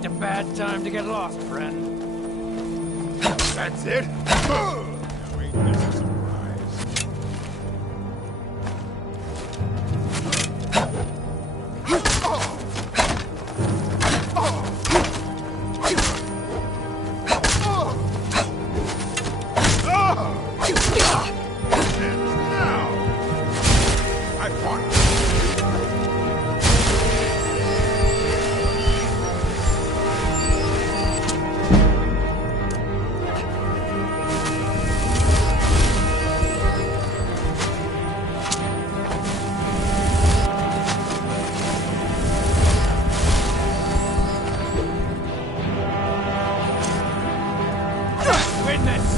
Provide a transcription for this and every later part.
picked a bad time to get lost, friend. That's it? Now ain't this a surprise? And now, I won. Witness!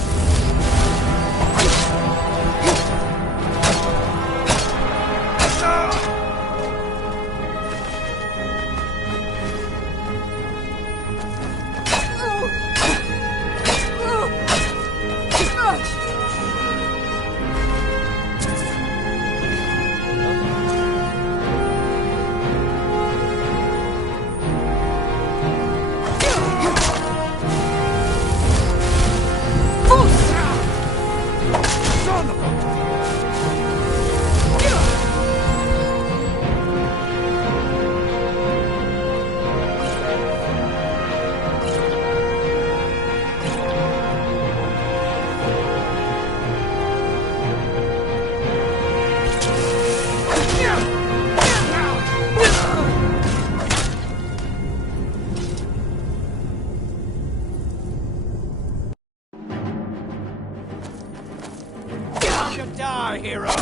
You die, hero!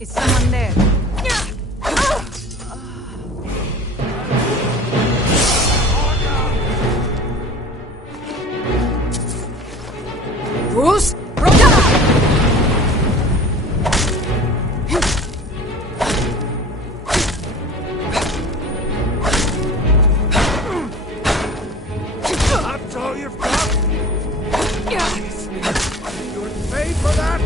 Is someone there? Bruce? That's all you've got? You would pay for that?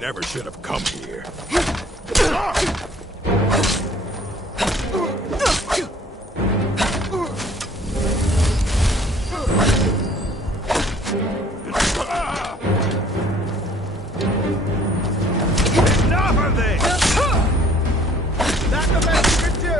Never should have come here. Enough of this! That's the best you can do!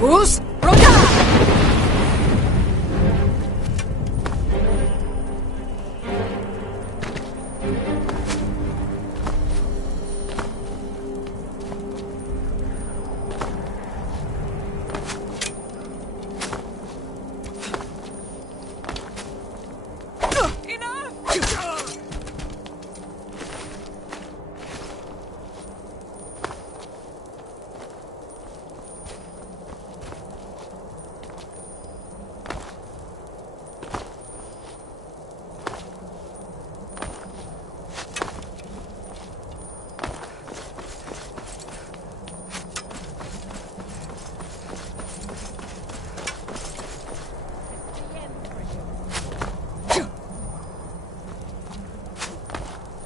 Rus Roda!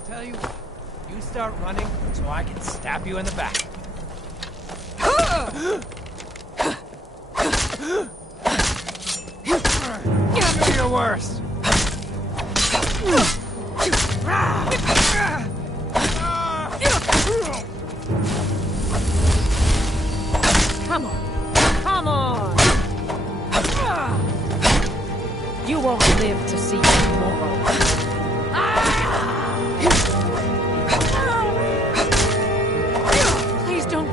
Tell you what, you start running so I can stab you in the back. Do your worst. Come on! Come on! You won't live to see tomorrow. Please don't.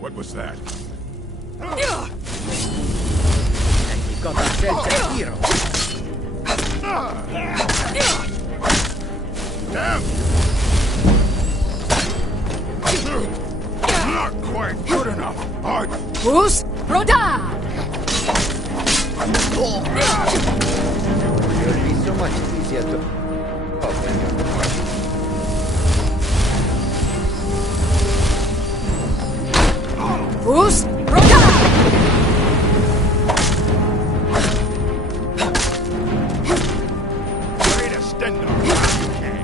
What was that? And you've got ourselves a hero. Damn! Not quite good enough, are you? Rus Roda! It'll be so much easier to... Oh, thank you. Rus Roda! Way to stand up. You can.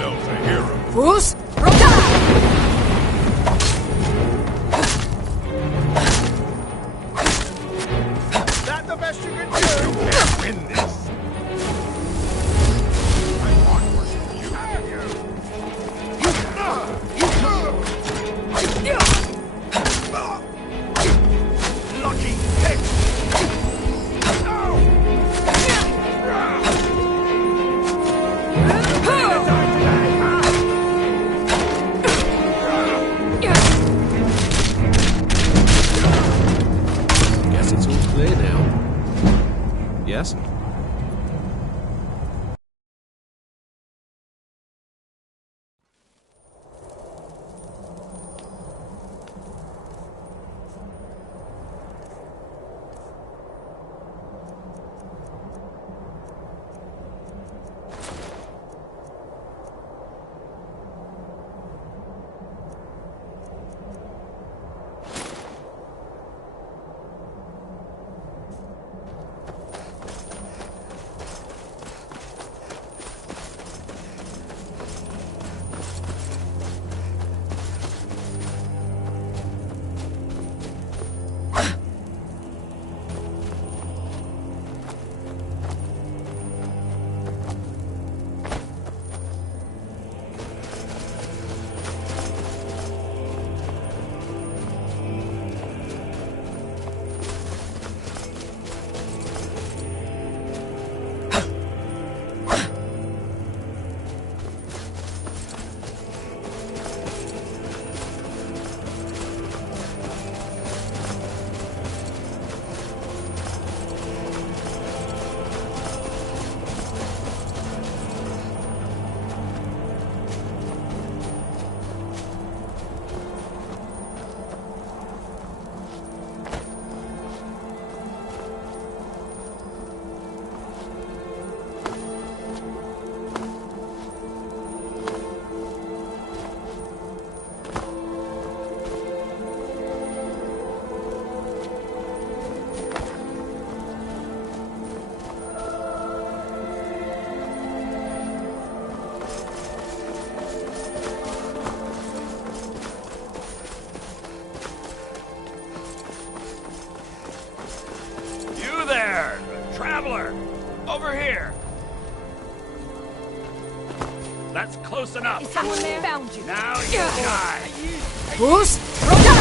yourselves a hero. Who's Roda? Is that the best you can do? You can't win this. I want what's you. Lucky hit. Guess it's all clear now. Yes? You there, traveler! Over here! That's close enough. Is someone there? Found you. Now you die! Who's Roda?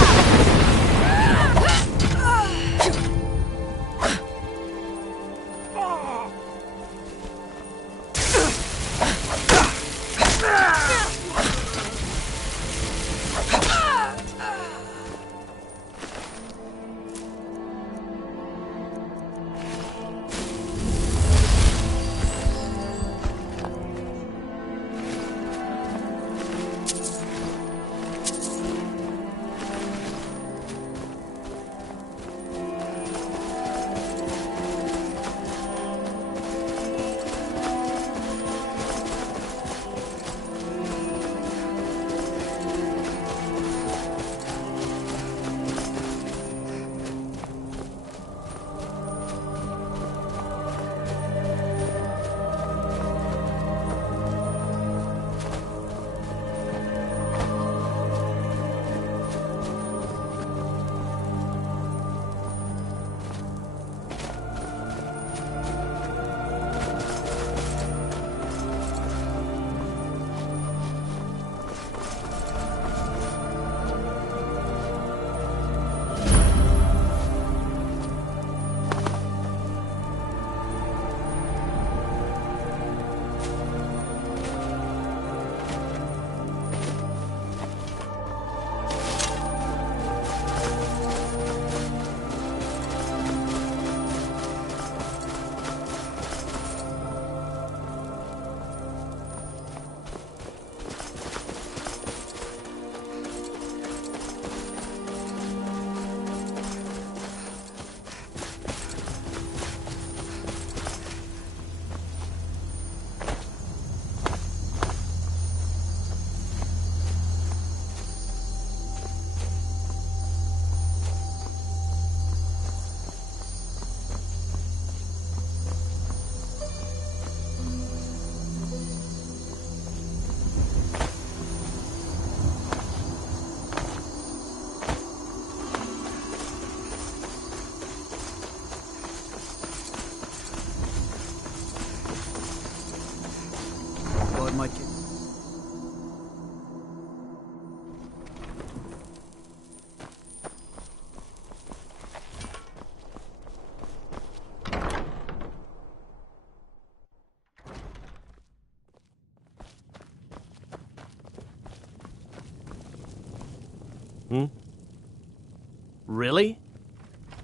Really?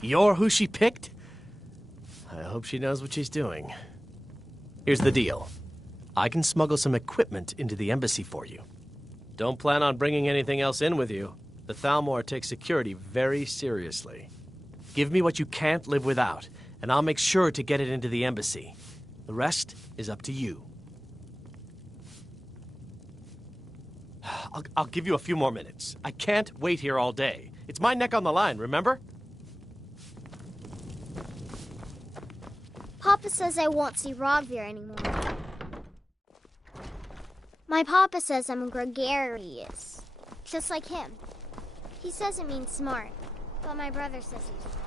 You're who she picked? I hope she knows what she's doing. Here's the deal. I can smuggle some equipment into the embassy for you. Don't plan on bringing anything else in with you. The Thalmor takes security very seriously. Give me what you can't live without, and I'll make sure to get it into the embassy. The rest is up to you. I'll give you a few more minutes. I can't wait here all day. It's my neck on the line, remember? Papa says I won't see Rogvir anymore. My papa says I'm gregarious, just like him. He says it means smart, but my brother says he's wrong.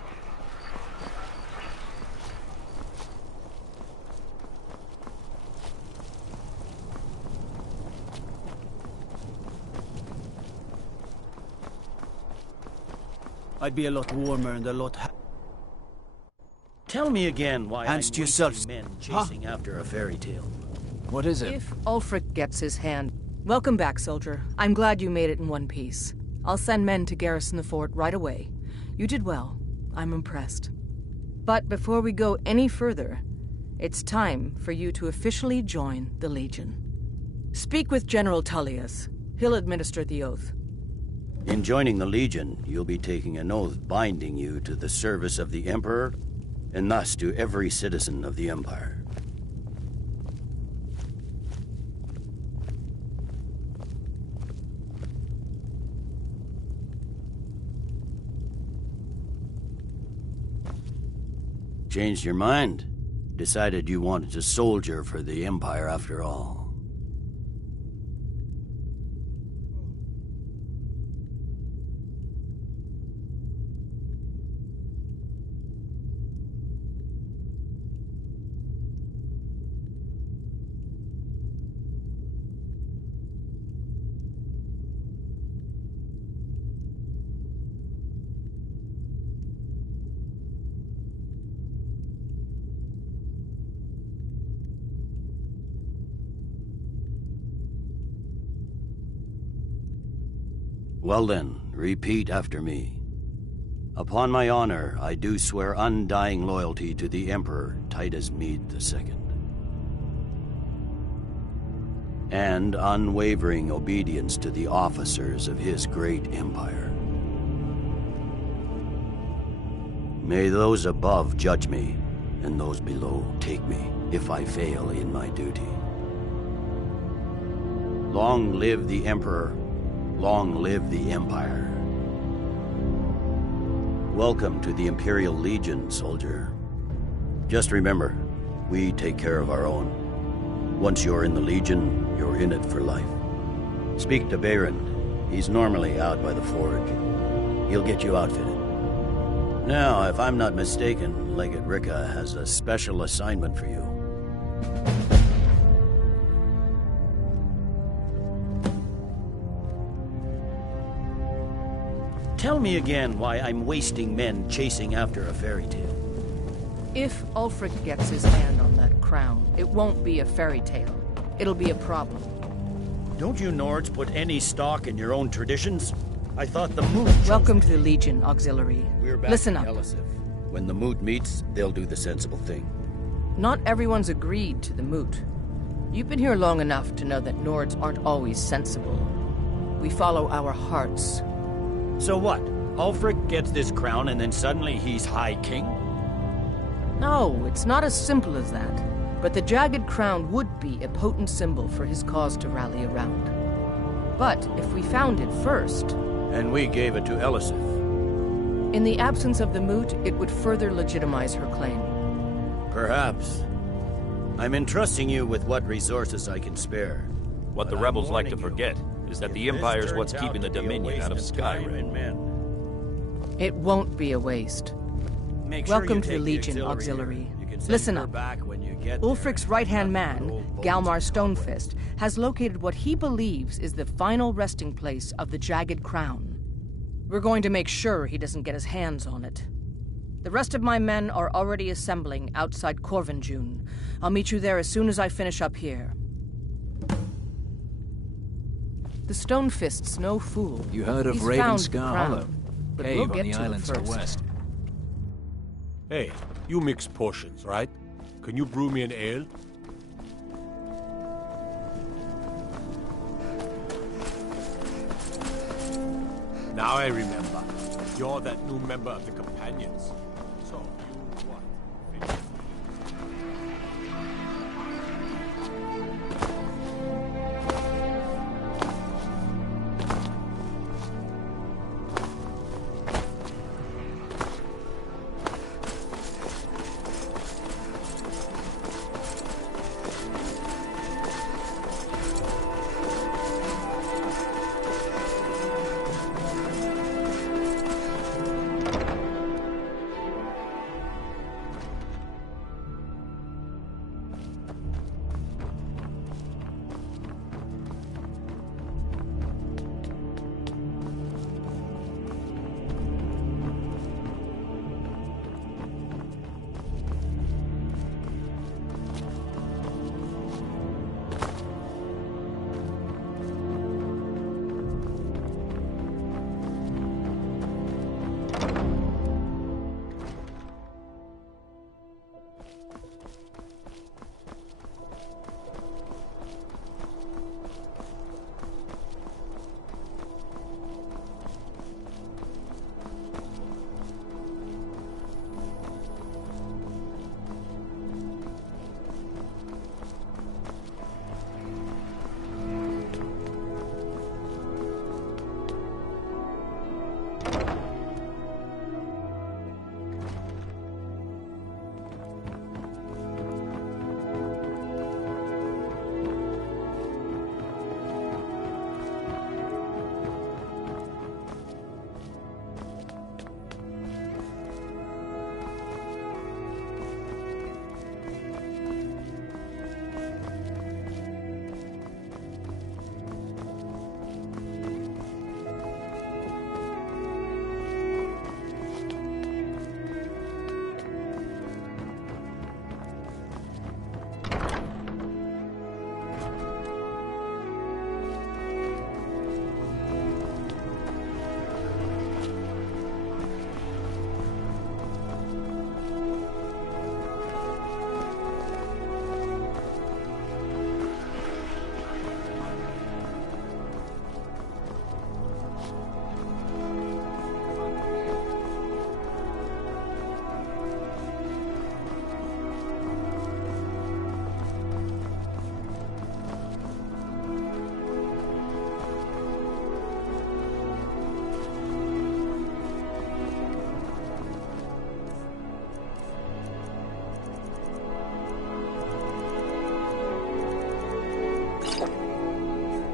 I'd be a lot warmer and a lot Tell me again why Hands I'm to yourself. wasting men chasing after a fairy tale. What is it? If Ulfric gets his hand... Welcome back, soldier. I'm glad you made it in one piece. I'll send men to garrison the fort right away. You did well. I'm impressed. But before we go any further, it's time for you to officially join the Legion. Speak with General Tullius. He'll administer the oath. In joining the Legion, you'll be taking an oath binding you to the service of the Emperor, and thus to every citizen of the Empire. Changed your mind? Decided you wanted to soldier for the Empire after all. Well then, repeat after me. Upon my honor, I do swear undying loyalty to the Emperor Titus Mede II. And unwavering obedience to the officers of his great empire. May those above judge me, and those below take me, if I fail in my duty. Long live the Emperor. Long live the Empire. Welcome to the Imperial Legion, soldier. Just remember, we take care of our own. Once you're in the Legion, you're in it for life. Speak to Bayron. He's normally out by the forge. He'll get you outfitted. Now, if I'm not mistaken, Legate Rikke has a special assignment for you. Tell me again why I'm wasting men chasing after a fairy tale. If Ulfric gets his hand on that crown, it won't be a fairy tale. It'll be a problem. Don't you Nords put any stock in your own traditions? I thought the Moot... Welcome to the Legion, Auxiliary. We're back Listen in up. Elisif. When the Moot meets, they'll do the sensible thing. Not everyone's agreed to the Moot. You've been here long enough to know that Nords aren't always sensible. We follow our hearts. So what? Ulfric gets this crown and then suddenly he's High King? No, it's not as simple as that. But the Jagged Crown would be a potent symbol for his cause to rally around. But if we found it first... And we gave it to Elisif. In the absence of the Moot, it would further legitimize her claim. Perhaps. I'm entrusting you with what resources I can spare. What the rebels like to forget is that the Empire's what's keeping the Dominion out of Skyrim. It won't be a waste. Welcome to the Legion, Auxiliary. Listen up. Ulfric's right-hand man, Galmar Stonefist, has located what he believes is the final resting place of the Jagged Crown. We're going to make sure he doesn't get his hands on it. The rest of my men are already assembling outside Corvinjune. I'll meet you there as soon as I finish up here. The Stonefist's no fool. You heard of He's Raven found Scar Crown, Hollow? but Cave we'll on get the to it islands to the first. west. Hey, you mix potions, right? Can you brew me an ale? Now I remember. You're that new member of the Companions. So, you what?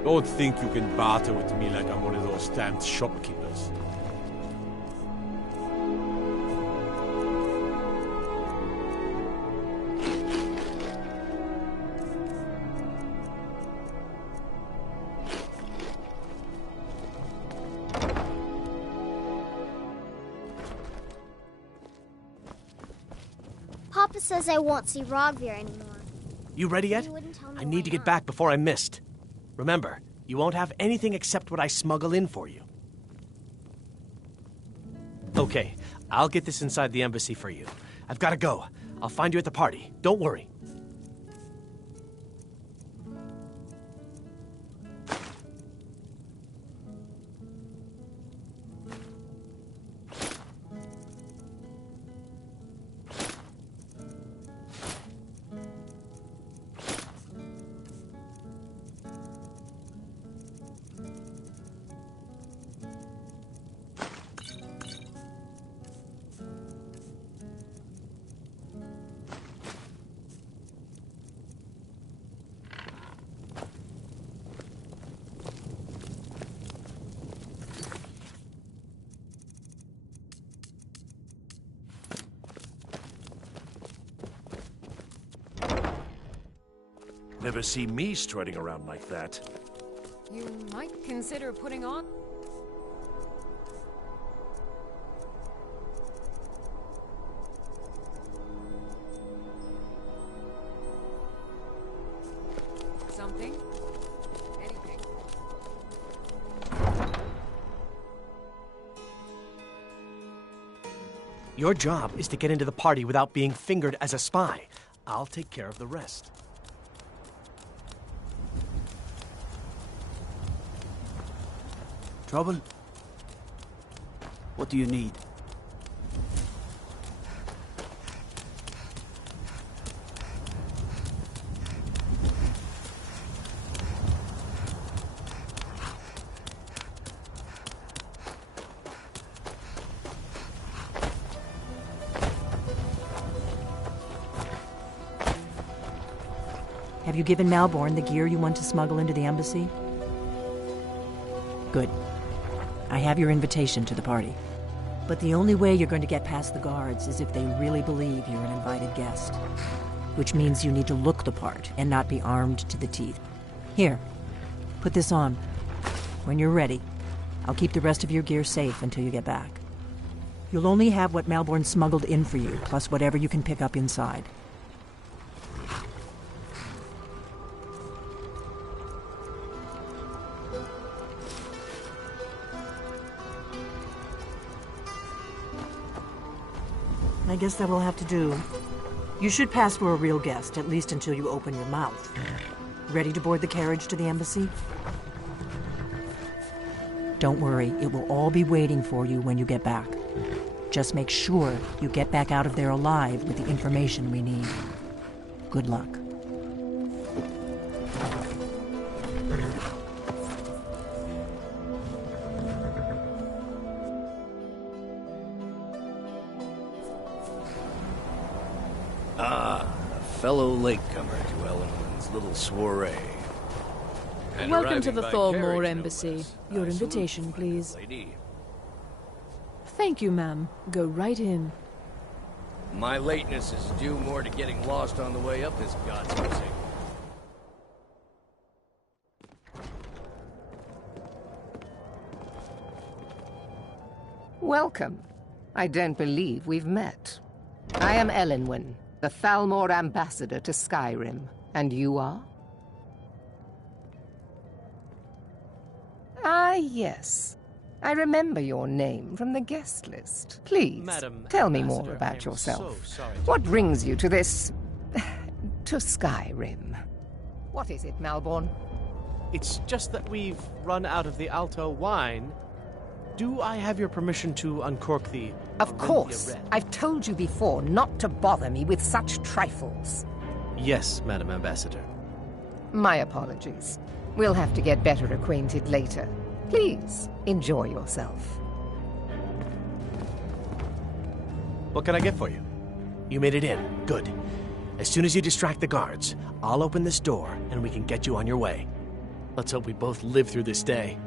Don't think you can barter with me like I'm one of those damned shopkeepers. Papa says I won't see Rogvir anymore. You ready yet? He wouldn't tell me I why need to get not. back before I'm missed. Remember, you won't have anything except what I smuggle in for you. Okay, I'll get this inside the embassy for you. I've got to go. I'll find you at the party. Don't worry. Never see me strutting around like that. You might consider putting on... something? Anything. Your job is to get into the party without being fingered as a spy. I'll take care of the rest. Trouble? What do you need? Have you given Malborn the gear you want to smuggle into the embassy? Good. I have your invitation to the party. But the only way you're going to get past the guards is if they really believe you're an invited guest. Which means you need to look the part and not be armed to the teeth. Here, put this on. When you're ready, I'll keep the rest of your gear safe until you get back. You'll only have what Malborn smuggled in for you, plus whatever you can pick up inside. I guess that will have to do. You should pass for a real guest, at least until you open your mouth. Ready to board the carriage to the embassy? Don't worry, it will all be waiting for you when you get back. Just make sure you get back out of there alive with the information we need. Good luck. Fellow latecomer to Ellenwood's little soiree. And welcome to the arriving by Thalmor carriage, Embassy. no less. Your Salute, invitation, please. Lady. Thank you, ma'am. Go right in. My lateness is due more to getting lost on the way up this godforsaken. Welcome. I don't believe we've met. I am Elenwen, the Thalmor ambassador to Skyrim. And you are? Ah, yes. I remember your name from the guest list. Please, Madam tell me Ambassador, more I about am yourself. so sorry What brings you to this... to Skyrim? What is it, Malborn? It's just that we've run out of the Alto wine. Do I have your permission to uncork the... Of course. Red? I've told you before not to bother me with such trifles. Yes, Madam Ambassador. My apologies. We'll have to get better acquainted later. Please, enjoy yourself. What can I get for you? You made it in. Good. As soon as you distract the guards, I'll open this door and we can get you on your way. Let's hope we both live through this day.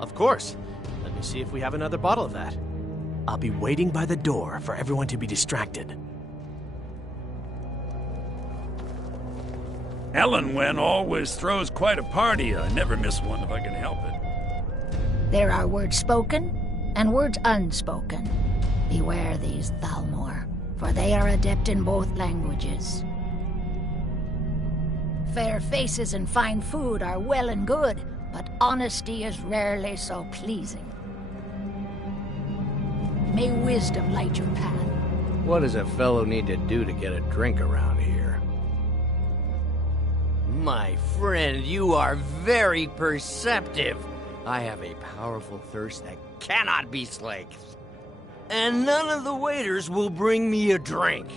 Of course. Let me see if we have another bottle of that. I'll be waiting by the door for everyone to be distracted. Elenwen always throws quite a party. I never miss one if I can help it. There are words spoken and words unspoken. Beware these Thalmor, for they are adept in both languages. Fair faces and fine food are well and good, but honesty is rarely so pleasing. May wisdom light your path. What does a fellow need to do to get a drink around here? My friend, you are very perceptive. I have a powerful thirst that cannot be slaked. And none of the waiters will bring me a drink.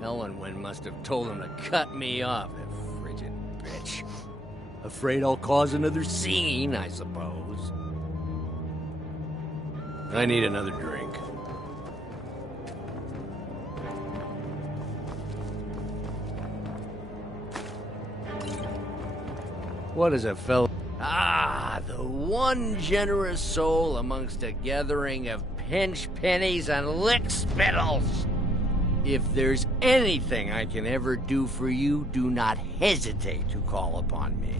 Elenwen must have told them to cut me off, that frigid bitch. Afraid I'll cause another scene, I suppose. I need another drink. What is a fellow? Ah, the one generous soul amongst a gathering of pinch pennies and lick spittles. If there's anything I can ever do for you, do not hesitate to call upon me.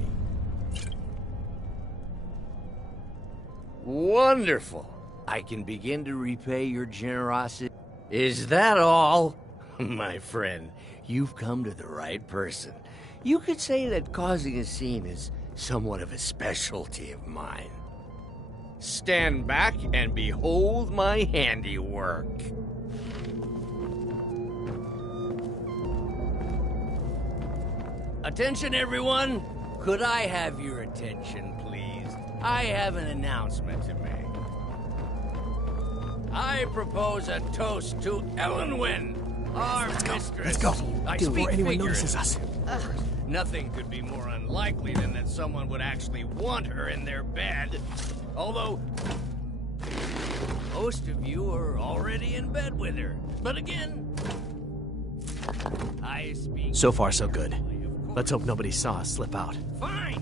Wonderful. I can begin to repay your generosity. Is that all? My friend, you've come to the right person. You could say that causing a scene is somewhat of a specialty of mine. Stand back and behold my handiwork. Attention, everyone! Could I have your attention, please? I have an announcement to make. I propose a toast to Elenwen, our mistress. Let's go. I Before speak anyone figuratively, notices us. of course. Nothing could be more unlikely than that someone would actually want her in their bed. Although, most of you are already in bed with her. But again, I speak... So far, so good. Let's hope nobody saw us slip out.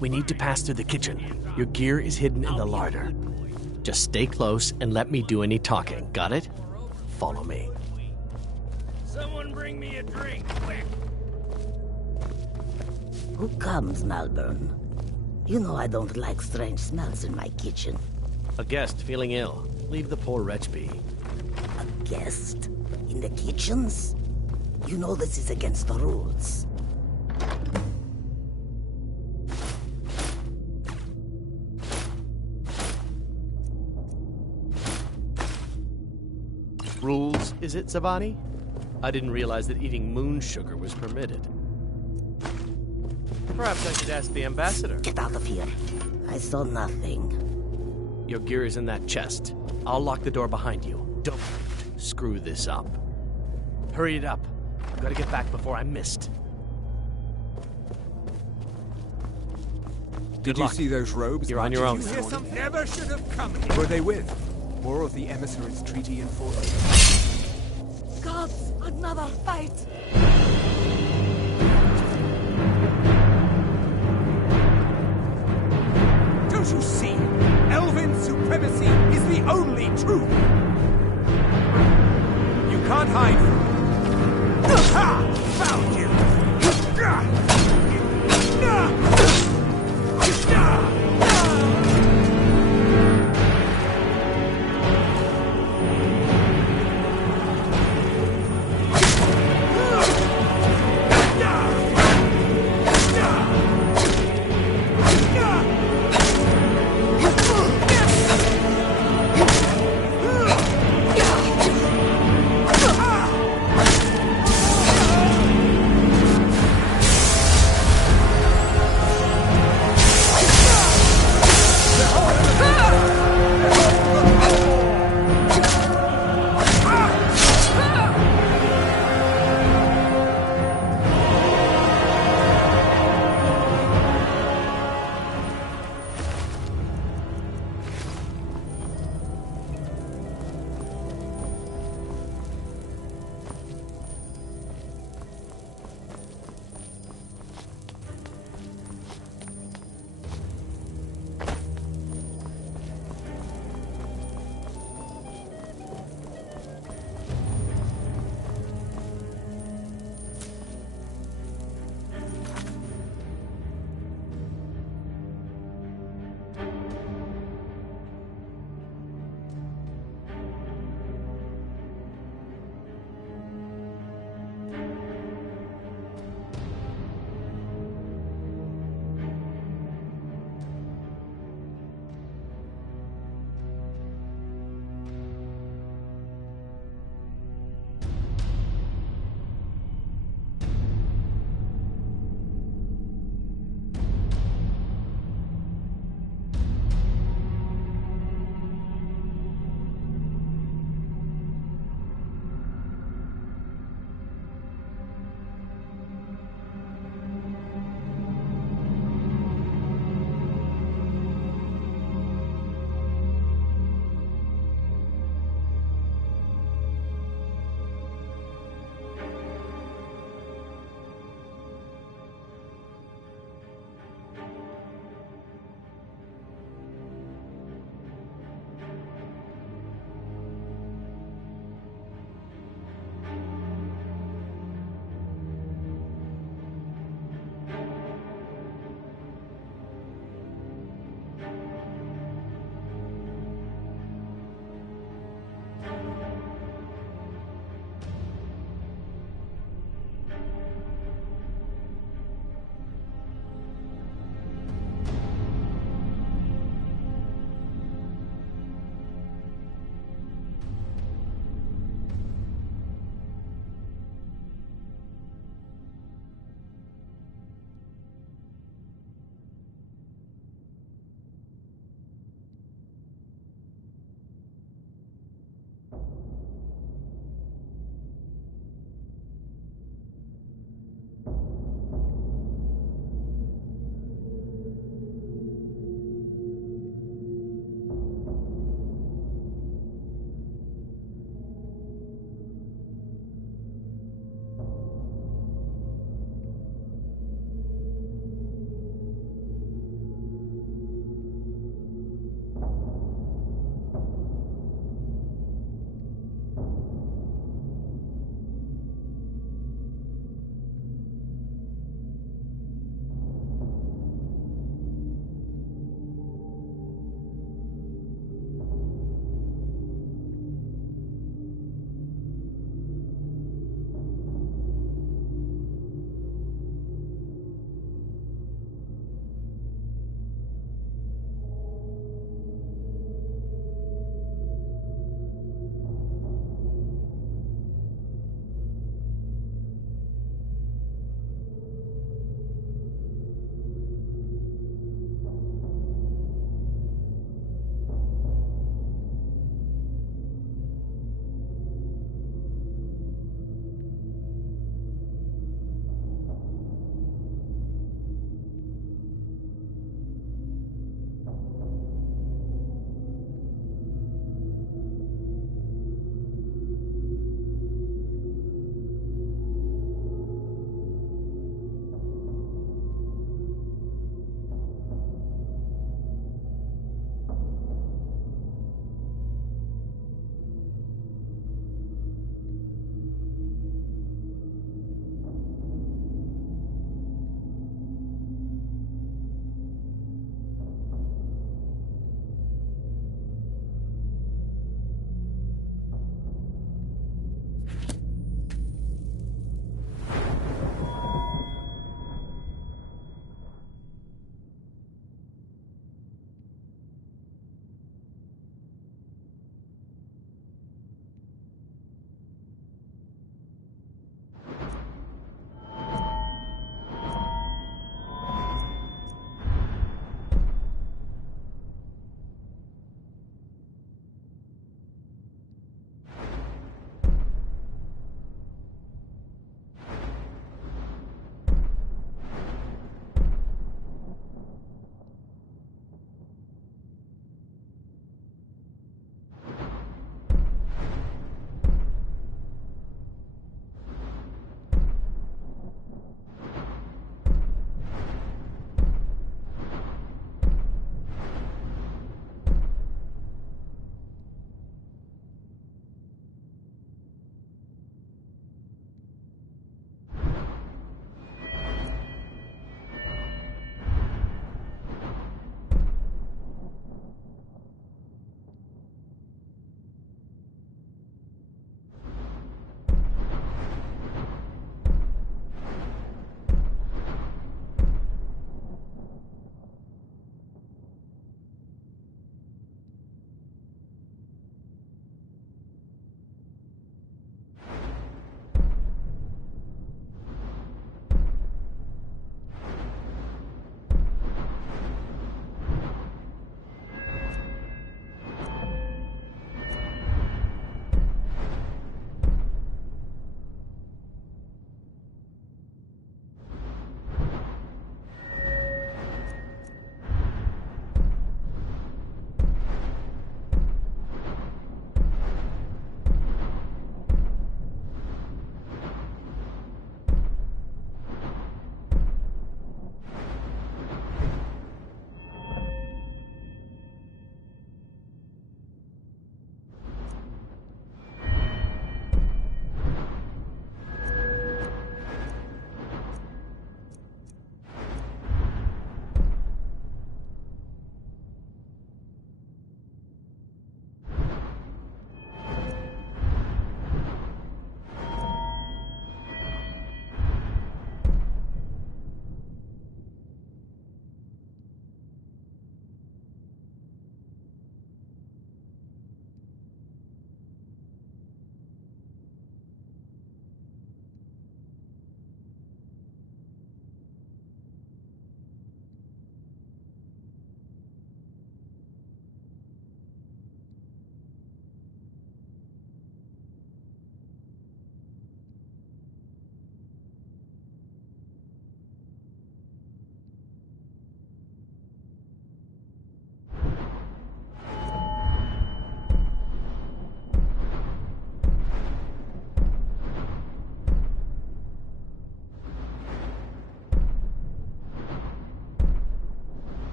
We need to pass through the kitchen. Your gear is hidden in the larder. Just stay close and let me do any talking. Got it? Follow me. Someone bring me a drink, quick. Who comes, Malburn? You know I don't like strange smells in my kitchen. A guest feeling ill. Leave the poor wretch be. A guest? In the kitchens? You know this is against the rules. Rules, is it, Zavani? I didn't realize that eating moon sugar was permitted. Perhaps I should ask the ambassador. Get out of here. I saw nothing. Your gear is in that chest. I'll lock the door behind you. Don't screw this up. Hurry it up. I've got to get back before I'm missed. Did you see those robes? You're on your own. Did you hear something? Never should have come here. Who are they with? More of the emissaries' treaty enforcement. Gods, another fight! Don't you see? Elven supremacy is the only truth! You can't hide from it. Ha! Found you!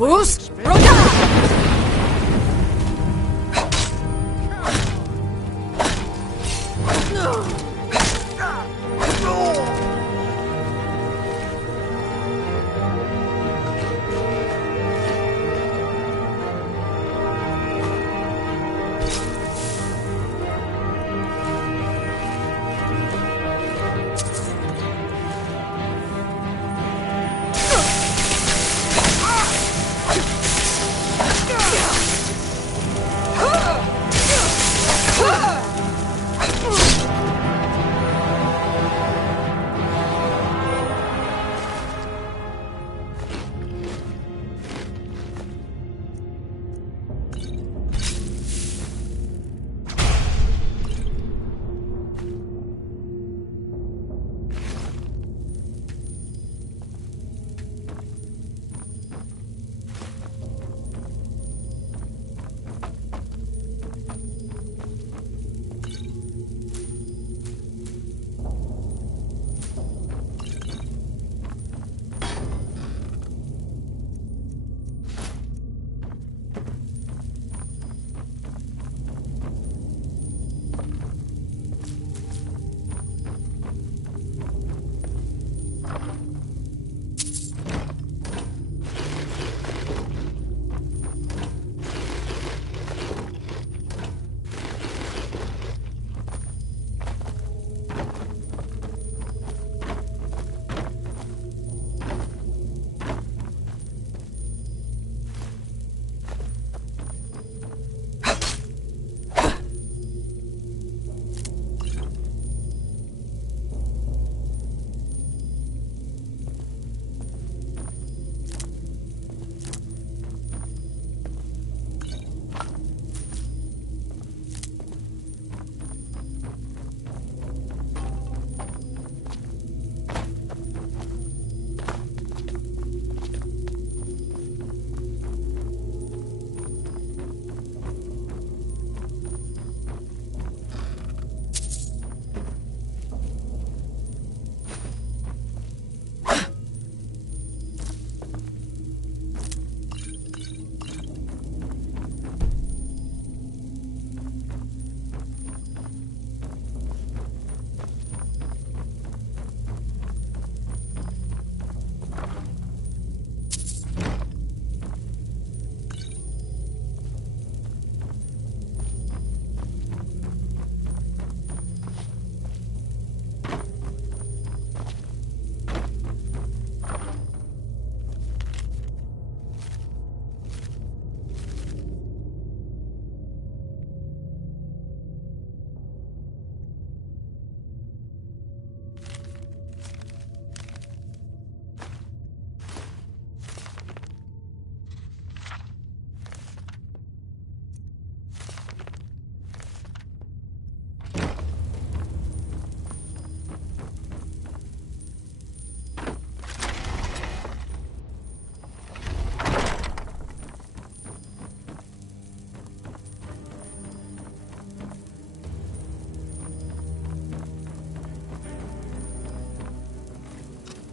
Boost! Roda!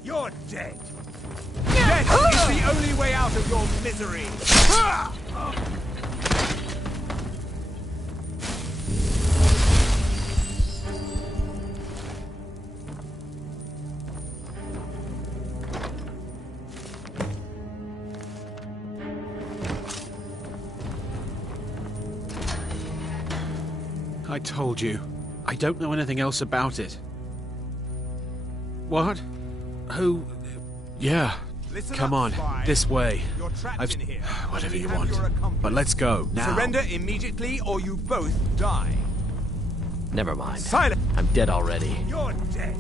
You're dead. Death is the only way out of your misery. I told you. I don't know anything else about it. What? Who? Yeah. Come on, this way. You're trapped in here. Whatever you want. But let's go, now. Surrender immediately or you both die. Never mind. Silence! I'm dead already. You're dead.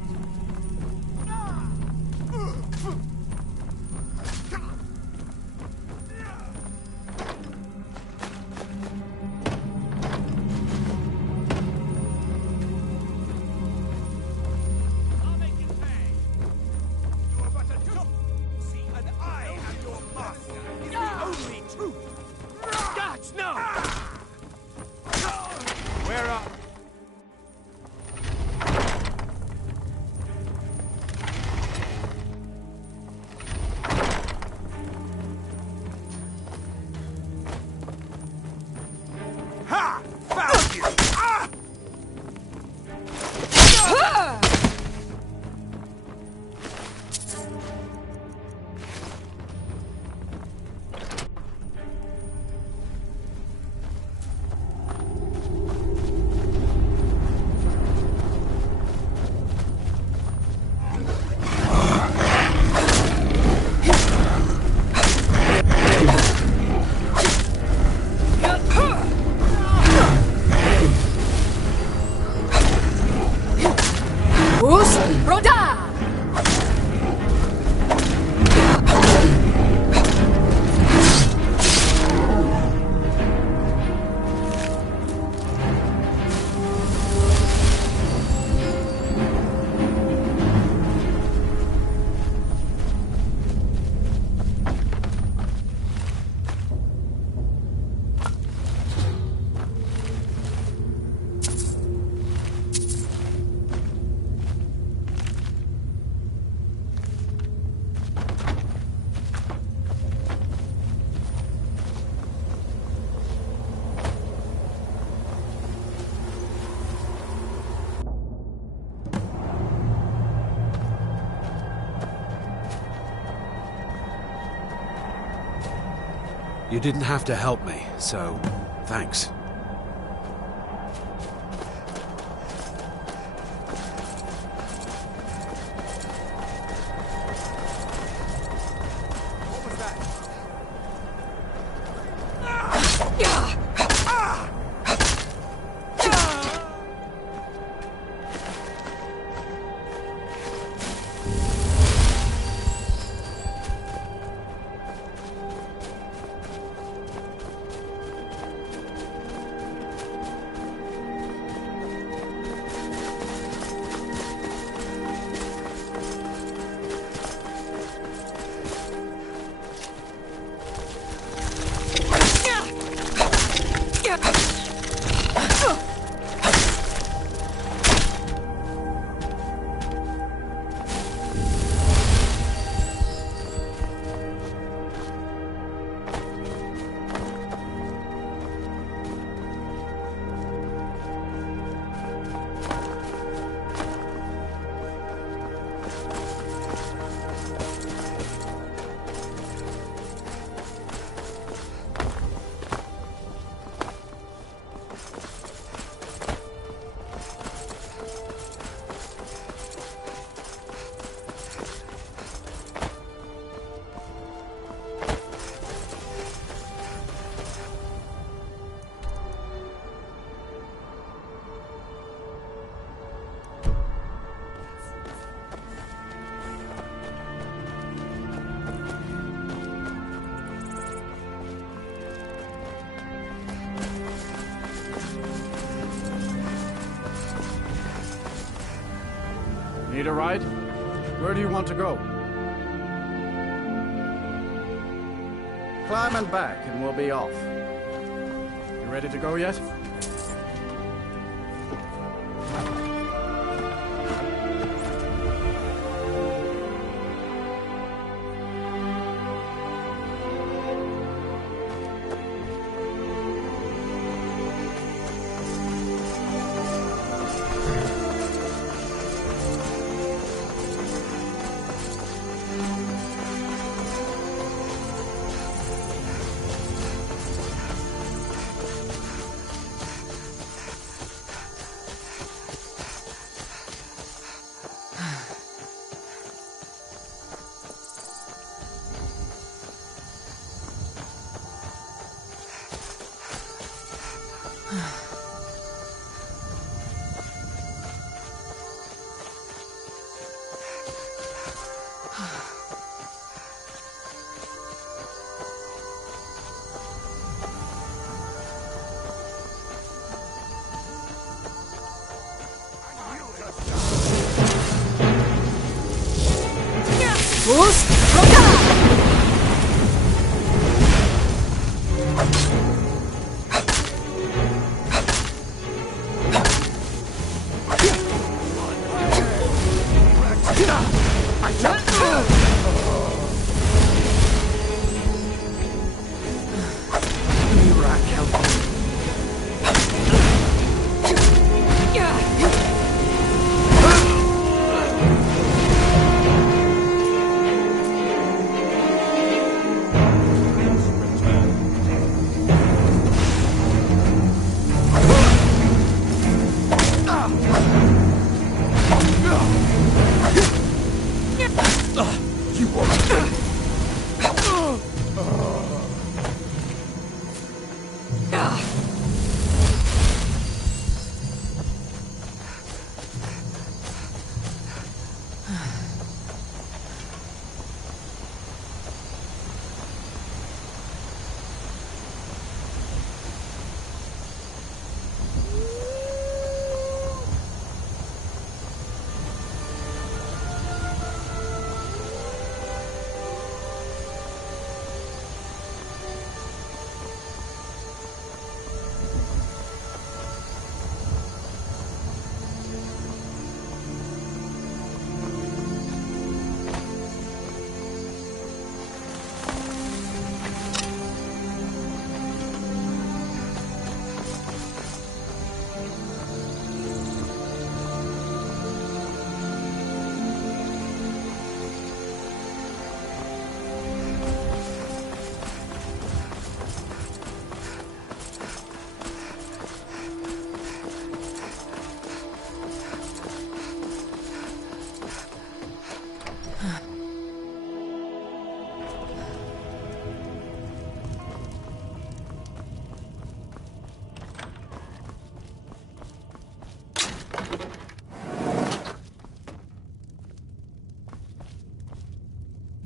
You didn't have to help me, so thanks. Need a ride? Where do you want to go? Climb and back, and we'll be off. You ready to go yet?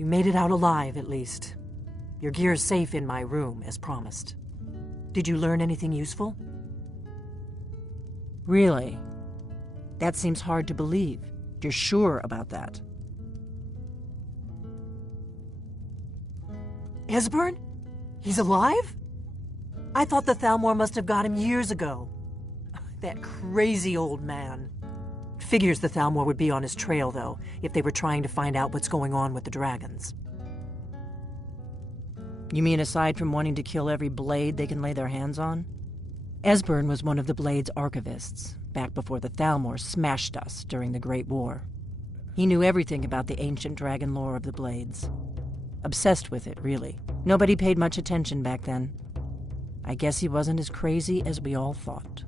You made it out alive, at least. Your gear's safe in my room, as promised. Did you learn anything useful? Really? That seems hard to believe. You're sure about that? Esbern? He's alive? I thought the Thalmor must have got him years ago. That crazy old man. Figures the Thalmor would be on his trail, though, if they were trying to find out what's going on with the dragons. You mean aside from wanting to kill every blade they can lay their hands on? Esbern was one of the Blade's archivists, back before the Thalmor smashed us during the Great War. He knew everything about the ancient dragon lore of the Blades. Obsessed with it, really. Nobody paid much attention back then. I guess he wasn't as crazy as we all thought.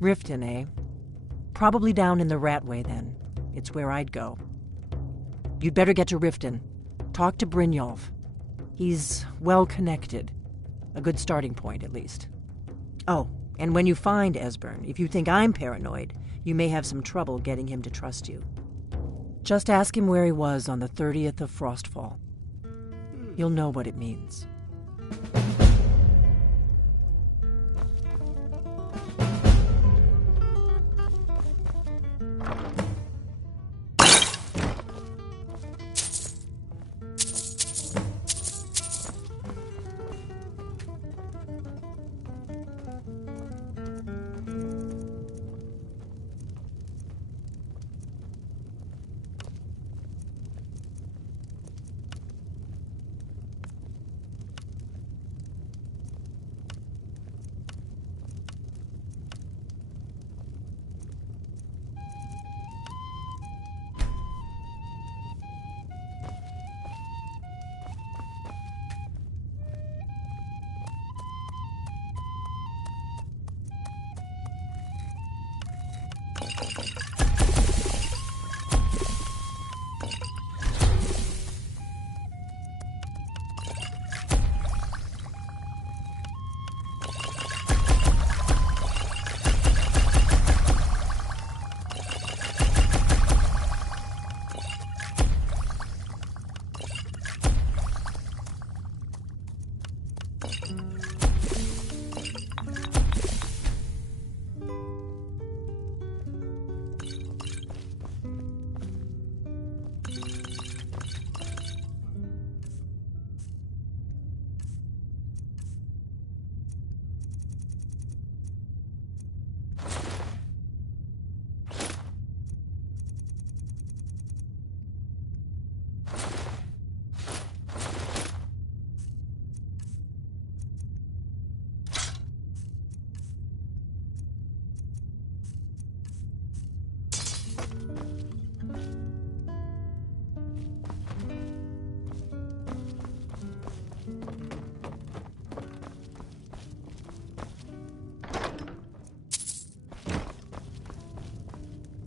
Riften, eh? Probably down in the Ratway, then. It's where I'd go. You'd better get to Riften. Talk to Brynjolf. He's well-connected. A good starting point, at least. Oh, and when you find Esbern, if you think I'm paranoid, you may have some trouble getting him to trust you. Just ask him where he was on the 30th of Frostfall. You'll know what it means.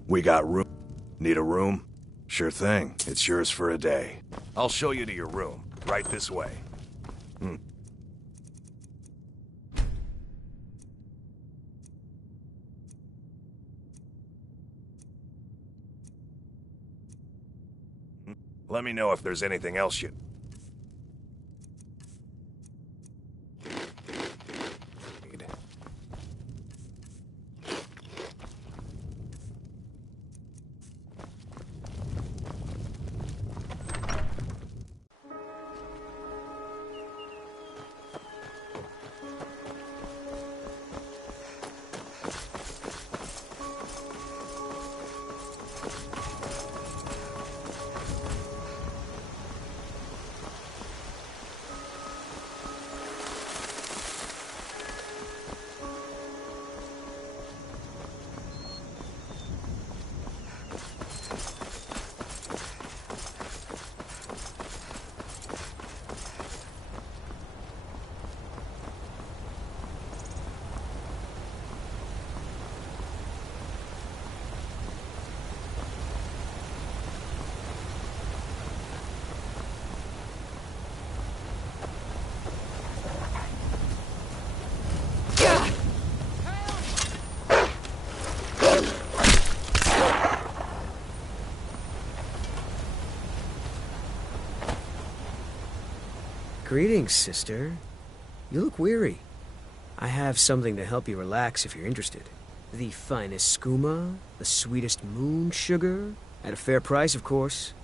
We got room. Need a room? Sure thing. It's yours for a day. I'll show you to your room. Right this way. Let me know if there's anything else you... Greetings, sister. You look weary. I have something to help you relax if you're interested. The finest skooma, the sweetest moon sugar, at a fair price, of course.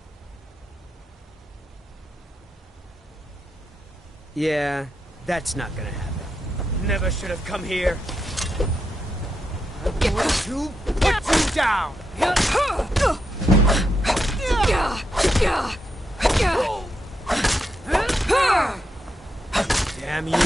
Yeah, that's not gonna happen. Never should have come here. I'm going to put you down! Damn you!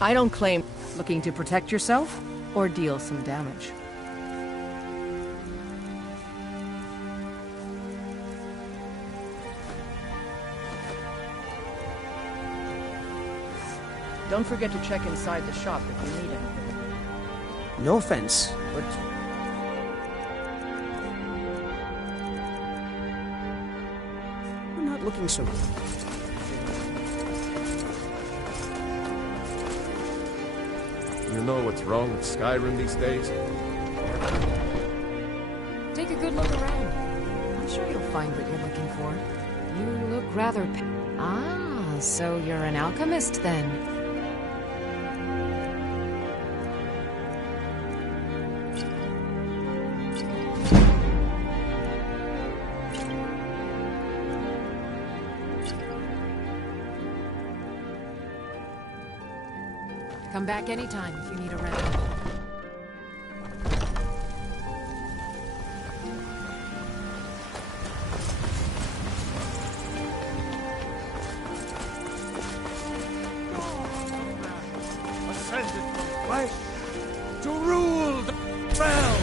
I don't claim looking to protect yourself or deal some damage. Don't forget to check inside the shop if you need anything. No offense, but... we're not looking so good. You know what's wrong with Skyrim these days? Take a good look around. I'm sure you'll find what you're looking for. You look rather... Ah, so you're an alchemist then. Come back anytime if you need a rent. Ascended from flesh to rule the realm.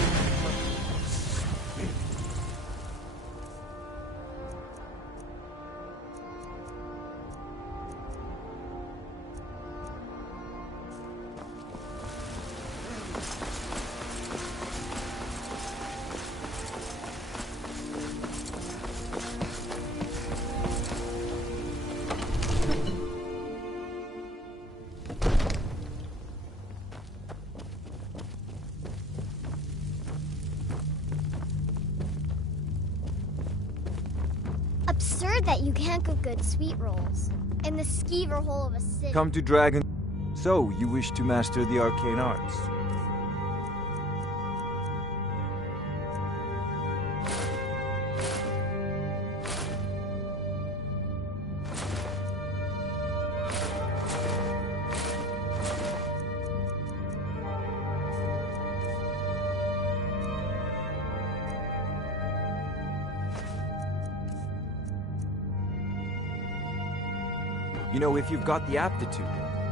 Absurd that you can't cook good sweet rolls in the skeever hole of a city. Come to Dragon. So, you wish to master the arcane arts? You know, if you've got the aptitude,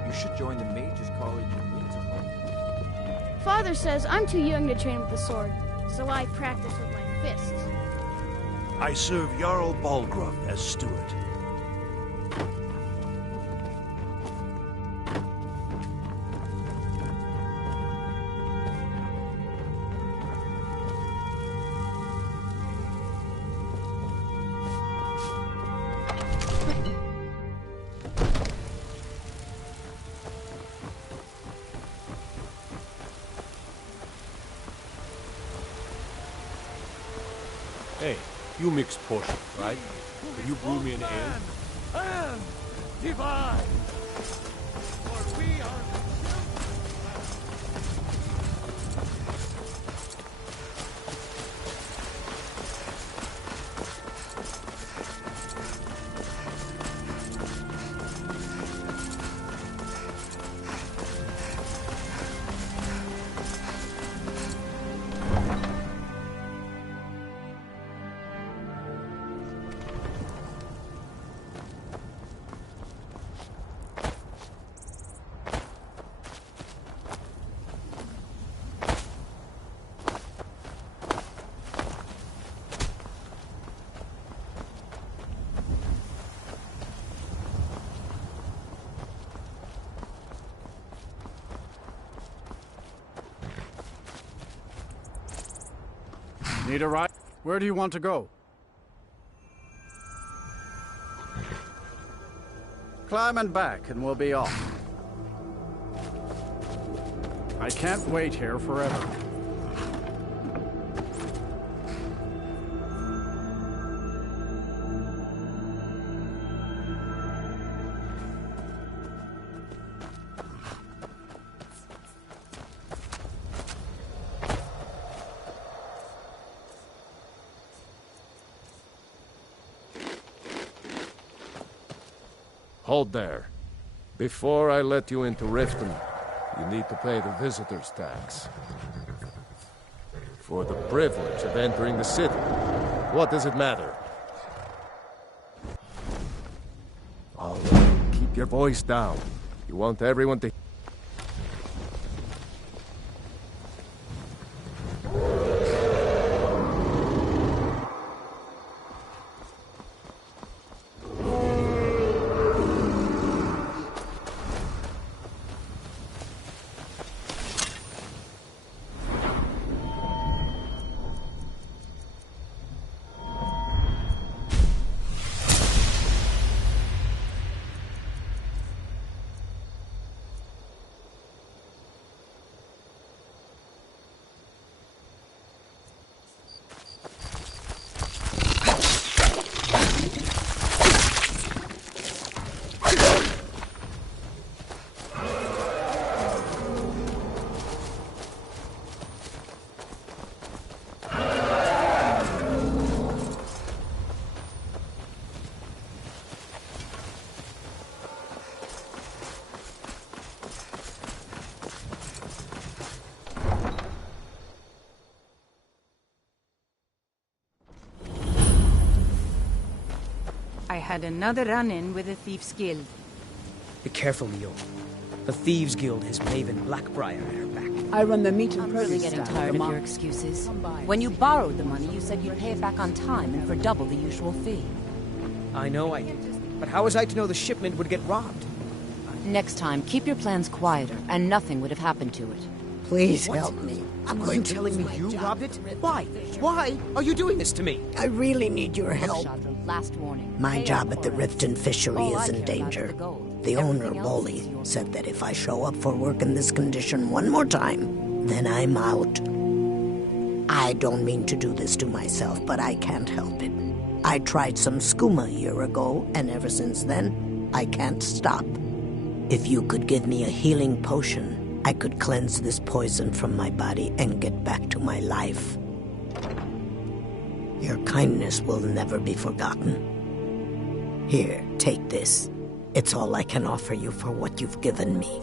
you should join the Mages College in Winterhold. Father says I'm too young to train with the sword, so I practice with my fists. I serve Jarl Balgruuf as steward. Hey, you mix potions, right? Can you brew me an ale? And divine! For we are... Need a ride? Where do you want to go? Climb and back, and we'll be off. I can't wait here forever. Hold there. Before I let you into Riften, you need to pay the visitor's tax. For the privilege of entering the city. What does it matter? All right, keep your voice down. You want everyone to... I had another run-in with the Thieves' Guild. Be careful, Mio. The Thieves' Guild has Maven Blackbriar at her back. I run the meat and I'm really produce getting stand. tired of your excuses. When you borrowed the money, you said you'd pay it back on time and for double the usual fee. I know I did. But how was I to know the shipment would get robbed? Next time, keep your plans quieter, and nothing would have happened to it. Please What? help me. I'm Are going you to telling me lose my you job robbed at it? the Red Why? Why are you doing this to me? I really need your help. Shadra, last warning. My Pay job up at the or else. Riften fishery All I is in care about danger. the gold. The owner, Everything else is Bolly, yours. said that if I show up for work in this condition one more time, then I'm out. I don't mean to do this to myself, but I can't help it. I tried some skooma a year ago, and ever since then, I can't stop. If you could give me a healing potion, I could cleanse this poison from my body and get back to my life. Your kindness will never be forgotten. Here, take this. It's all I can offer you for what you've given me.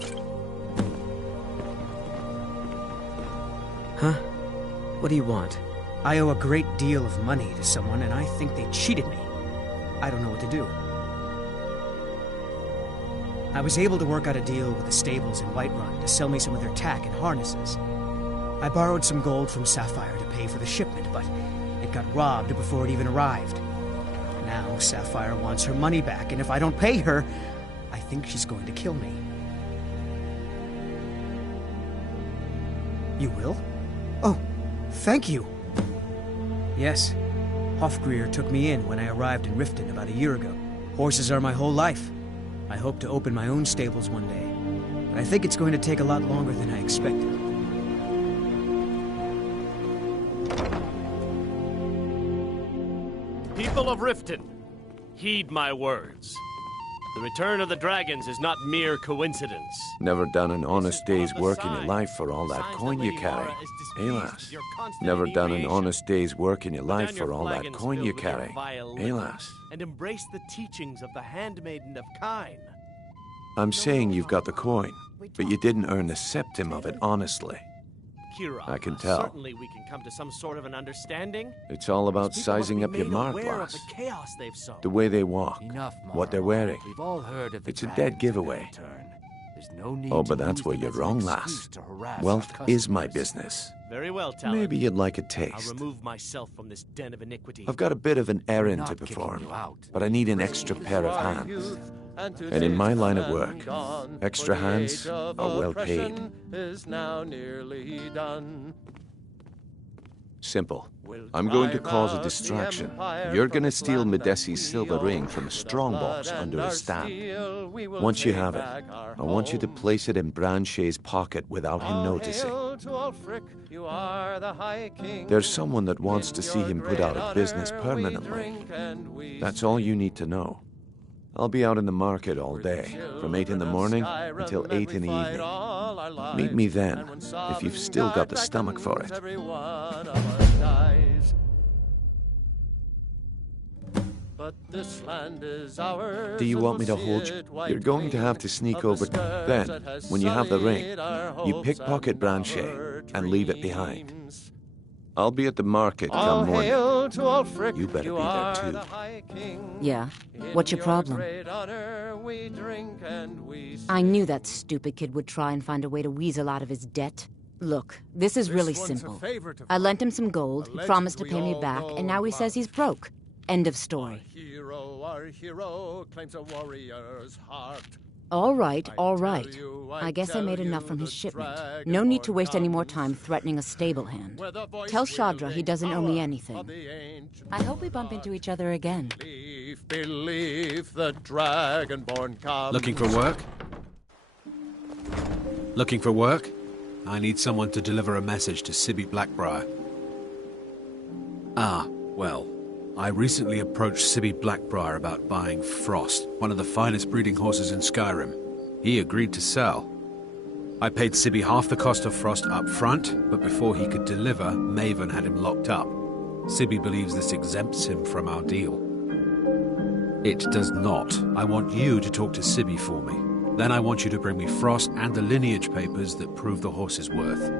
Huh? What do you want? I owe a great deal of money to someone, and I think they cheated me. I don't know what to do. I was able to work out a deal with the stables in Whiterun to sell me some of their tack and harnesses. I borrowed some gold from Sapphire to pay for the shipment, but it got robbed before it even arrived. Now Sapphire wants her money back, and if I don't pay her, I think she's going to kill me. You will? Oh, thank you. Yes, Hofgrir took me in when I arrived in Riften about a year ago. Horses are my whole life. I hope to open my own stables one day, but I think it's going to take a lot longer than I expected. People of Riften, heed my words. The return of the dragons is not mere coincidence. Never done an honest day's work in your life for all that coin you carry. Alas. Never done an honest day's work in your life for all that coin you carry. Alas. And embrace the teachings of the Handmaiden of Kine. I'm saying you've got the coin, but you didn't earn the septim of it honestly. Kira, I can tell. Certainly we can come to some sort of an understanding. It's all about sizing up your mark, lass. The chaos they've sown. The way they walk, what they're wearing. We've all heard of the It's a dead giveaway. There's no need Oh, but to that's use where them you're as an wrong, excuse lass. to harass Wealth our is my customers. business. Very well, Talon. Maybe you'd like a I'll taste. remove myself from this den of iniquity. I've got a bit of an errand not to kicking perform, you out. but I need an extra pair of hands. And in my line of work, extra hands are well paid. Is now nearly done. Simple. I'm going to cause a distraction. You're going to steal Medesi's silver ring from a strongbox under a stand. Once you have it, I want you to place it in Branche's pocket without him noticing. There's someone that wants to see him put out of business permanently. That's all you need to know. I'll be out in the market all day, from 8 in the morning until 8 in the evening. Meet me then, if you've still got the stomach for it. Do you want me to hold you? You're going to have to sneak over. Then, when you have the ring, you pickpocket Branche and leave it behind. I'll be at the market come morning. You better be there too. Yeah? What's your problem? I knew that stupid kid would try and find a way to weasel out of his debt. Look, this is really simple. I lent him some gold, he promised to pay me back, and now he says he's broke. End of story. Our hero claims a warrior's heart. All right. I guess I made enough from his shipment. No need to waste any more time threatening a stable hand. Tell Shadra he doesn't owe me anything. I hope we bump into each other again. Believe the dragonborn comes. Looking for work? Looking for work? I need someone to deliver a message to Sibby Blackbriar. Ah, well. I recently approached Sibby Blackbriar about buying Frost, one of the finest breeding horses in Skyrim. He agreed to sell. I paid Sibby half the cost of Frost up front, but before he could deliver, Maven had him locked up. Sibby believes this exempts him from our deal. It does not. I want you to talk to Sibby for me. Then I want you to bring me Frost and the lineage papers that prove the horse's worth.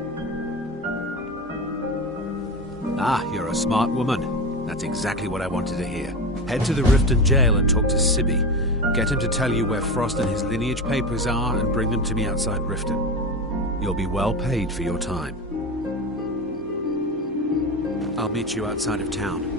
Ah, you're a smart woman. That's exactly what I wanted to hear. Head to the Riften jail and talk to Sibby. Get him to tell you where Frost and his lineage papers are and bring them to me outside Riften. You'll be well paid for your time. I'll meet you outside of town.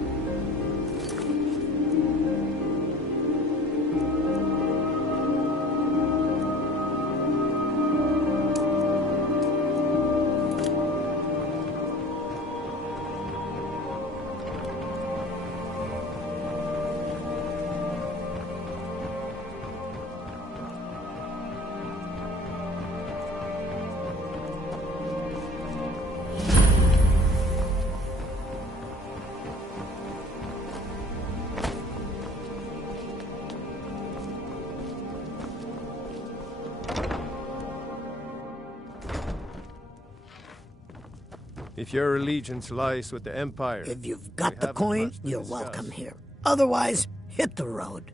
If your allegiance lies with the Empire... If you've got the coin, you're welcome here. Otherwise, hit the road.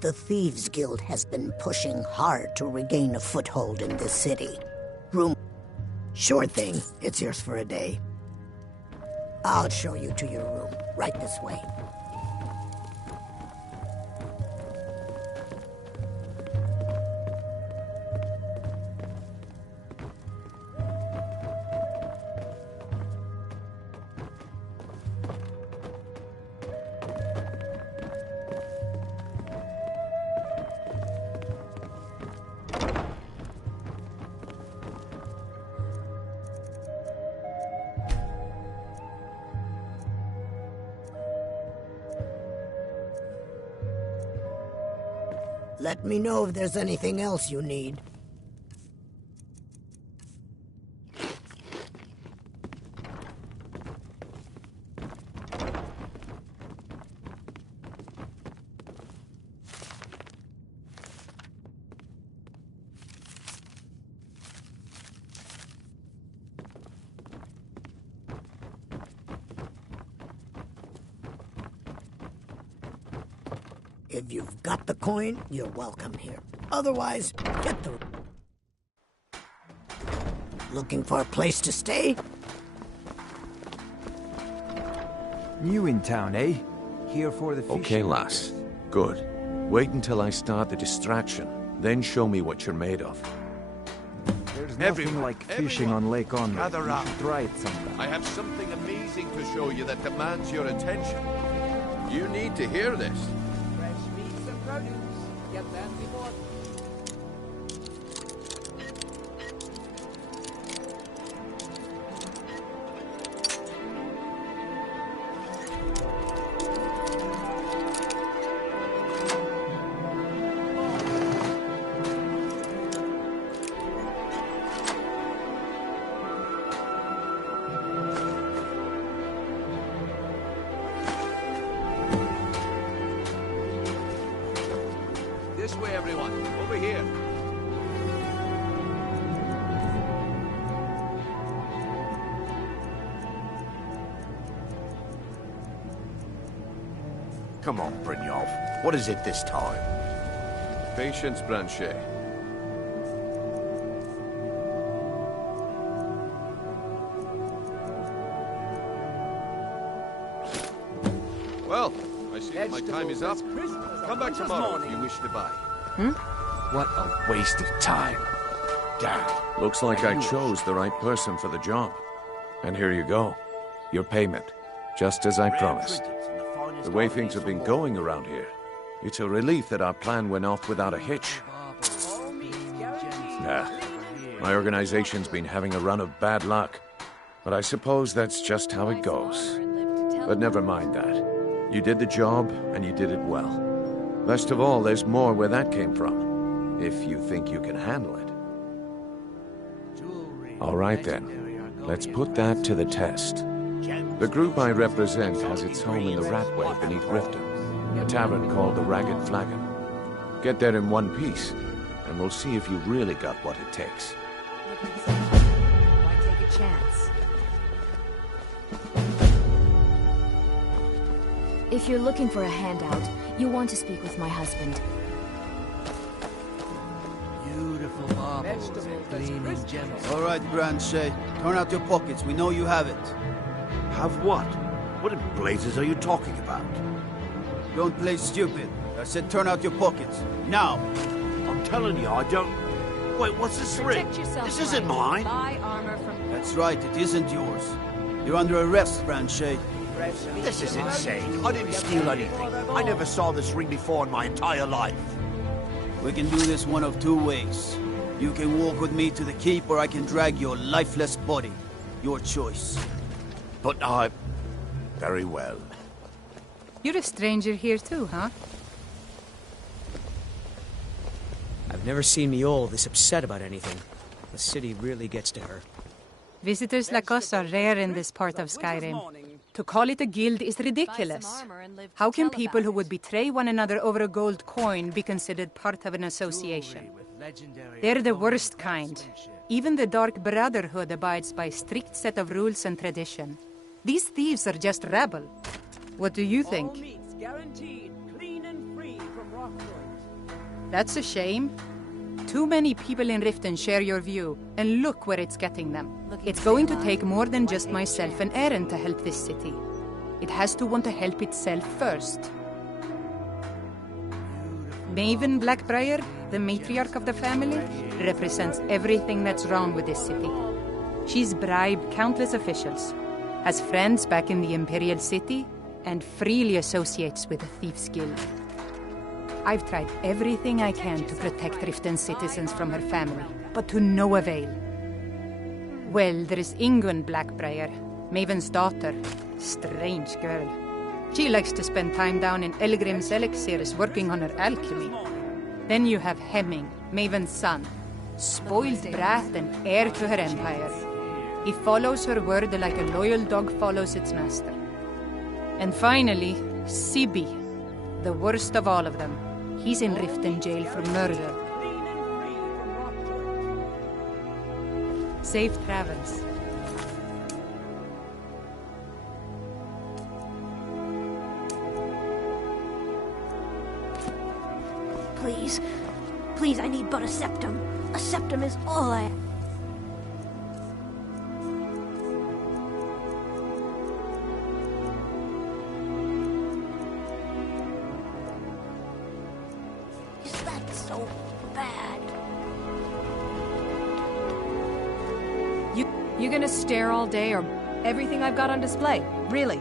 The Thieves Guild has been pushing hard to regain a foothold in this city. Sure thing, it's yours for a day. I'll show you to your room, right this way. Let me know if there's anything else you need. If you've got the coin, you're welcome here. Otherwise, get the... Looking for a place to stay? New in town, eh? Here for the fishing. Okay, lass. Good. Wait until I start the distraction. Then show me what you're made of. There's nothing like fishing on Lake Onrey. Gather You round. should try it sometime. I have something amazing to show you that demands your attention. You need to hear this. Fresh meats and produce. Get that before. This way, everyone. Over here. Come on, Brynjolf. What is it this time? Patience, Brand-shei. Well, I see that my time is up. Come back tomorrow if you wish to buy. What a waste of time. Damn. Looks like I chose the right person for the job. And here you go. Your payment. Just as I promised. The way things have been going around here, it's a relief that our plan went off without a hitch. Nah. My organization's been having a run of bad luck. But I suppose that's just how it goes. But never mind that. You did the job, and you did it well. Best of all, there's more where that came from, if you think you can handle it. All right then, let's put that to the test. The group I represent has its home in the Ratway beneath Riften, a tavern called the Ragged Flagon. Get there in one piece, and we'll see if you really got what it takes. Why take a chance? If you're looking for a handout, you'll want to speak with my husband. Beautiful marbles and gleaming gems. All right, Brand-shei. Turn out your pockets. We know you have it. Have what? What in blazes are you talking about? Don't play stupid. I said turn out your pockets. Now! I'm telling you, I don't... Wait, what's this ring? This isn't mine. Buy armor from... That's right, it isn't yours. You're under arrest, Brand-shei. This is insane. I didn't steal anything. I never saw this ring before in my entire life. We can do this one of two ways. You can walk with me to the keep, or I can drag your lifeless body. Your choice. But I... Very well. You're a stranger here too, huh? I've never seen Miol this upset about anything. The city really gets to her. Visitors like us are rare in this part of Skyrim. To call it a guild is ridiculous. How can people who would betray one another over a gold coin be considered part of an association? They're the worst kind. Even the Dark Brotherhood abides by a strict set of rules and tradition. These thieves are just rabble. What do you think? That's a shame. Too many people in Riften share your view, and look where it's getting them. It's going to take more than just myself and Eren to help this city. It has to want to help itself first. Maven Blackbriar, the matriarch of the family, represents everything that's wrong with this city. She's bribed countless officials, has friends back in the Imperial City, and freely associates with the Thieves' Guild. I've tried everything I can to protect Riften citizens from her family, but to no avail. Well, there is Ingun Blackbriar, Maven's daughter. Strange girl. She likes to spend time down in Elgrim's elixirs working on her alchemy. Then you have Hemming, Maven's son. Spoiled brat and heir to her empire. He follows her word like a loyal dog follows its master. And finally, Sibi, the worst of all of them. He's in Riften jail for murder. Safe travels. Please. Please, I need but a septum. A septum is all I... Is that so bad? You gonna stare all day or everything I've got on display? Really?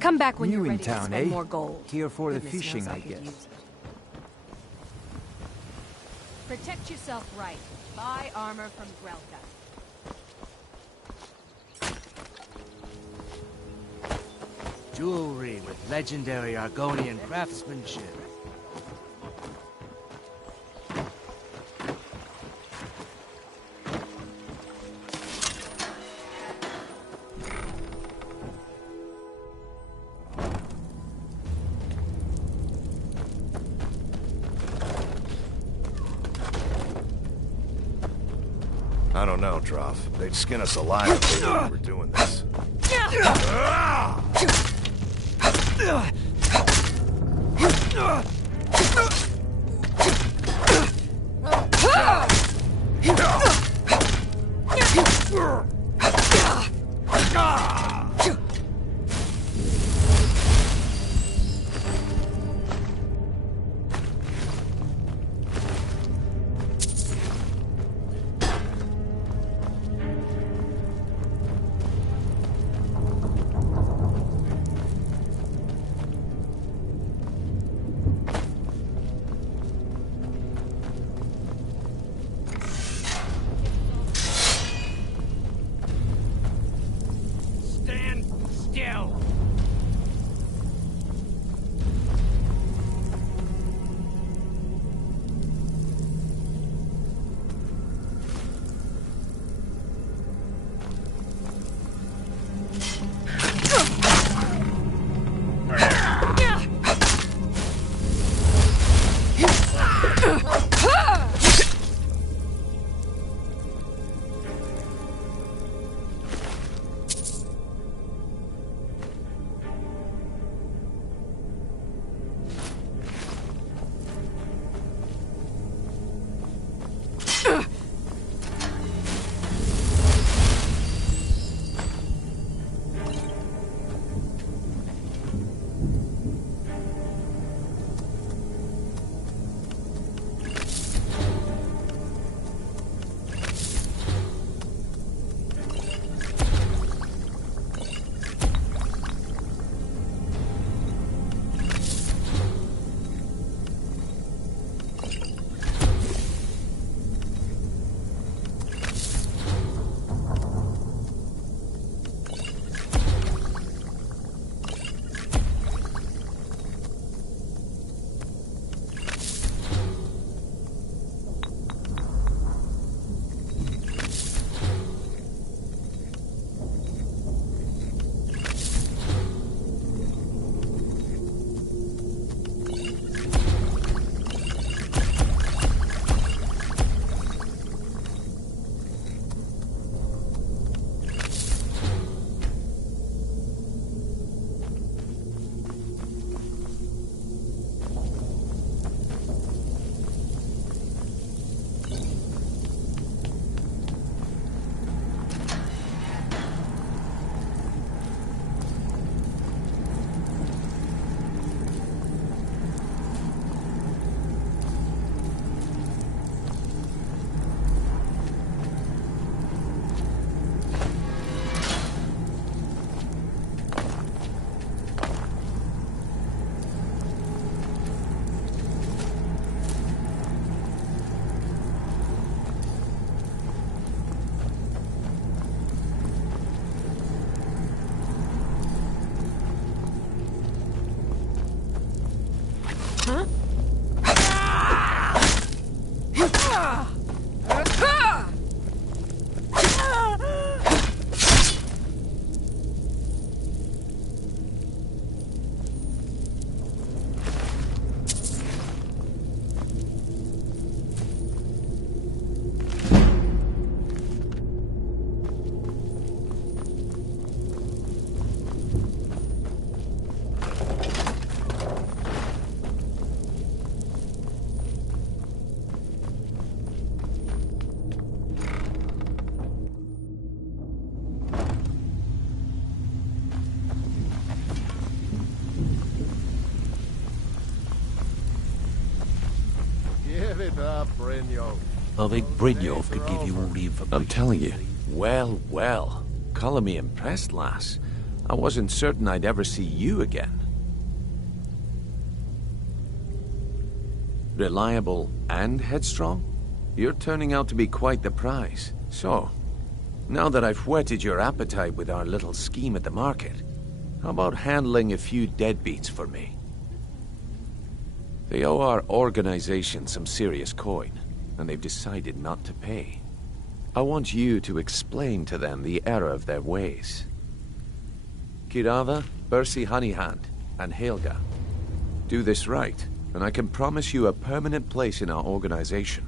Come back when you're ready to spend more gold. Here for the Goodness fishing, knows I could guess. use it. Protect yourself right. Buy armor from Grelka. Jewelry with legendary Argonian craftsmanship. I don't know, Droff. They'd skin us alive if they knew we were doing this. it up, Brynjolf. I think Brynjolf could give you all the information. I'm telling you. Well, well. Calling me impressed, lass. I wasn't certain I'd ever see you again. Reliable and headstrong? You're turning out to be quite the prize. So, now that I've whetted your appetite with our little scheme at the market, how about handling a few deadbeats for me? They owe our organization some serious coin, and they've decided not to pay. I want you to explain to them the error of their ways. Kirava, Bersi Honeyhand, and Helga. Do this right, and I can promise you a permanent place in our organization.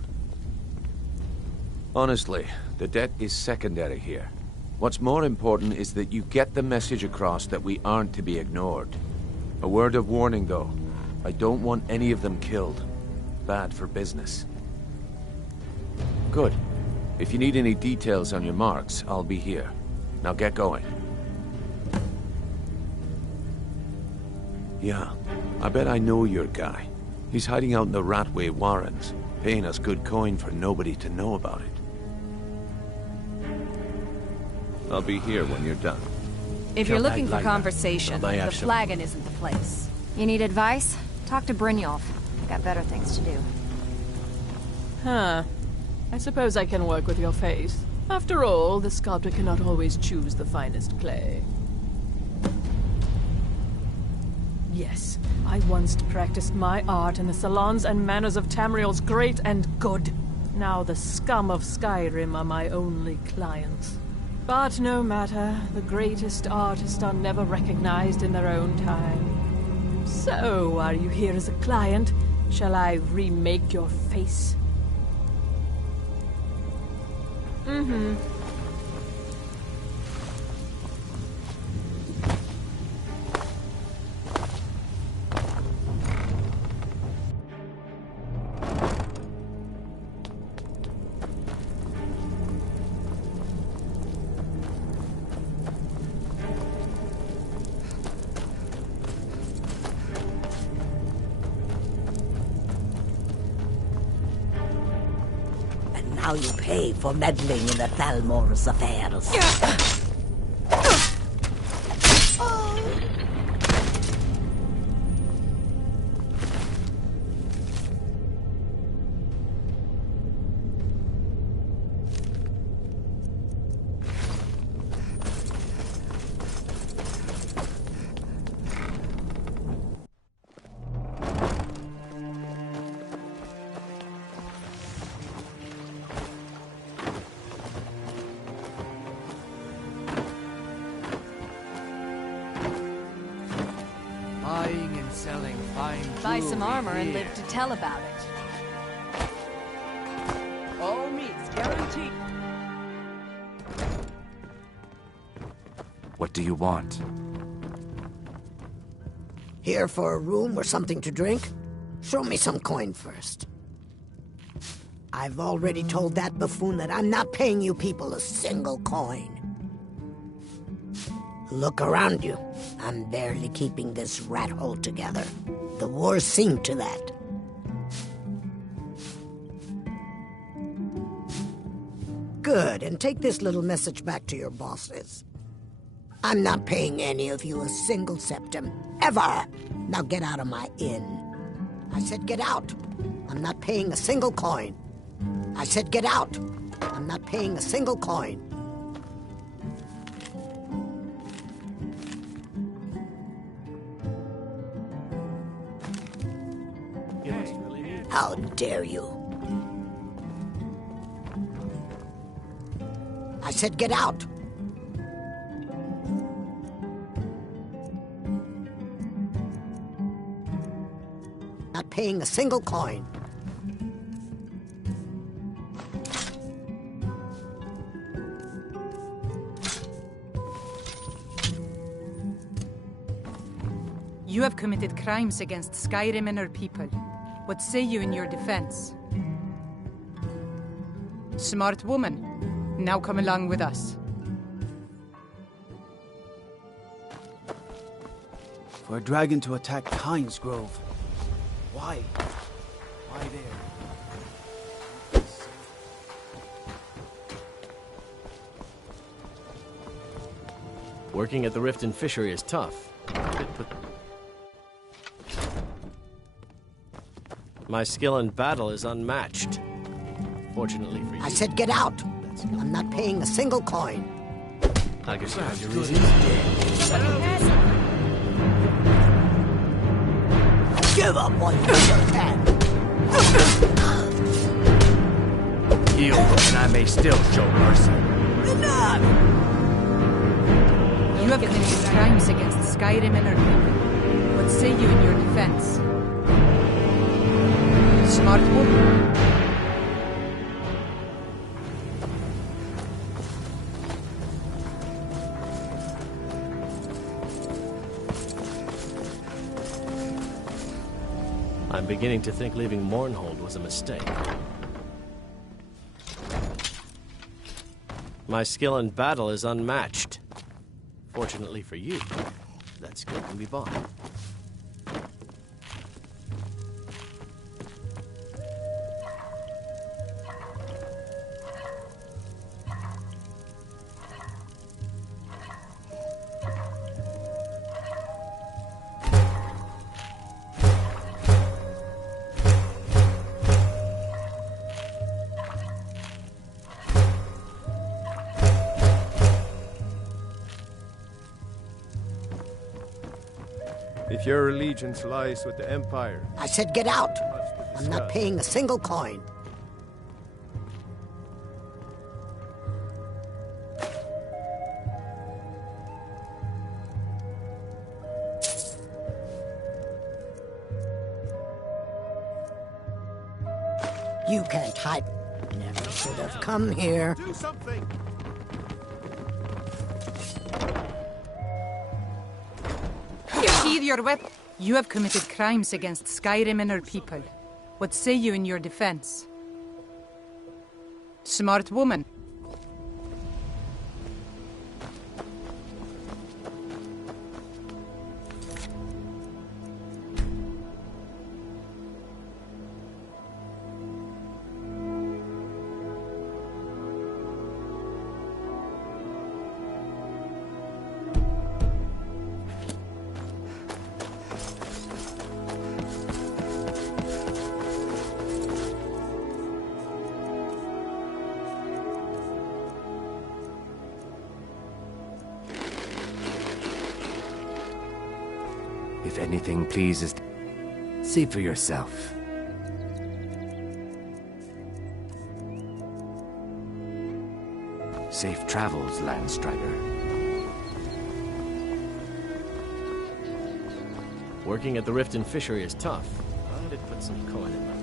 Honestly, the debt is secondary here. What's more important is that you get the message across that we aren't to be ignored. A word of warning, though. I don't want any of them killed. Bad for business. Good. If you need any details on your marks, I'll be here. Now get going. Yeah, I bet I know your guy. He's hiding out in the Ratway Warrens, paying us good coin for nobody to know about it. I'll be here when you're done. If you're looking for conversation, the flagon isn't the place. You need advice? Talk to Brynjolf. Got better things to do. Huh. I suppose I can work with your faith. After all, the sculptor cannot always choose the finest clay. Yes, I once practiced my art in the salons and manners of Tamriel's great and good. Now the scum of Skyrim are my only clients. But no matter, the greatest artists are never recognized in their own time. So, are you here as a client? Shall I remake your face? Mm-hmm. Now you pay for meddling in the Thalmor's affairs. Buying and selling fine Buy some jewelry armor and here. live to tell about it. All meats guaranteed. What do you want? Here for a room or something to drink? Show me some coin first. I've already told that buffoon that I'm not paying you people a single coin. Look around you. I'm barely keeping this rat hole together. The war's seen to that. Good, and take this little message back to your bosses. I'm not paying any of you a single septim, ever! Now get out of my inn. I said get out. I'm not paying a single coin. I said get out. I'm not paying a single coin. How dare you? I said get out. Not paying a single coin. You have committed crimes against Skyrim and her people. What say you in your defense? Smart woman. Now come along with us. For a dragon to attack Kynesgrove. Why? Why there? Working at the Riften Fishery is tough. My skill in battle is unmatched. Fortunately for you. I said get out! I'm not paying a single coin. I guess you have your reasons. Give up while you still can! Yield, and I may still show mercy. Enough! You have committed crimes against Skyrim and her people. What say you in your defense? Smart woman. I'm beginning to think leaving Mournhold was a mistake. My skill in battle is unmatched. Fortunately for you, that skill can be bought. If your allegiance lies with the Empire... I said get out! I'm not paying a single coin. You can't hide. Never should have come here. Do something! Sheathe your weapon. You have committed crimes against Skyrim and her people. What say you in your defense? Smart woman. If anything pleases, see for yourself. Safe travels, Landstrider. Working at the Riften Fishery is tough. I did put some coin in my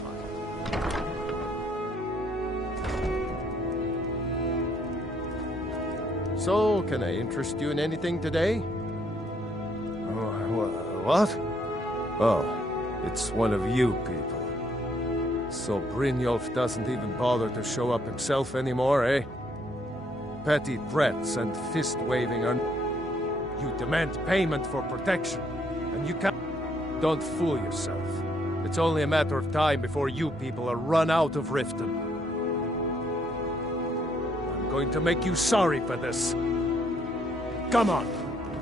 pocket. So, can I interest you in anything today? What? Oh, it's one of you people. So Brynjolf doesn't even bother to show up himself anymore, eh? Petty threats and fist-waving are... You demand payment for protection, and you can't... Don't fool yourself. It's only a matter of time before you people are run out of Riften. I'm going to make you sorry for this. Come on,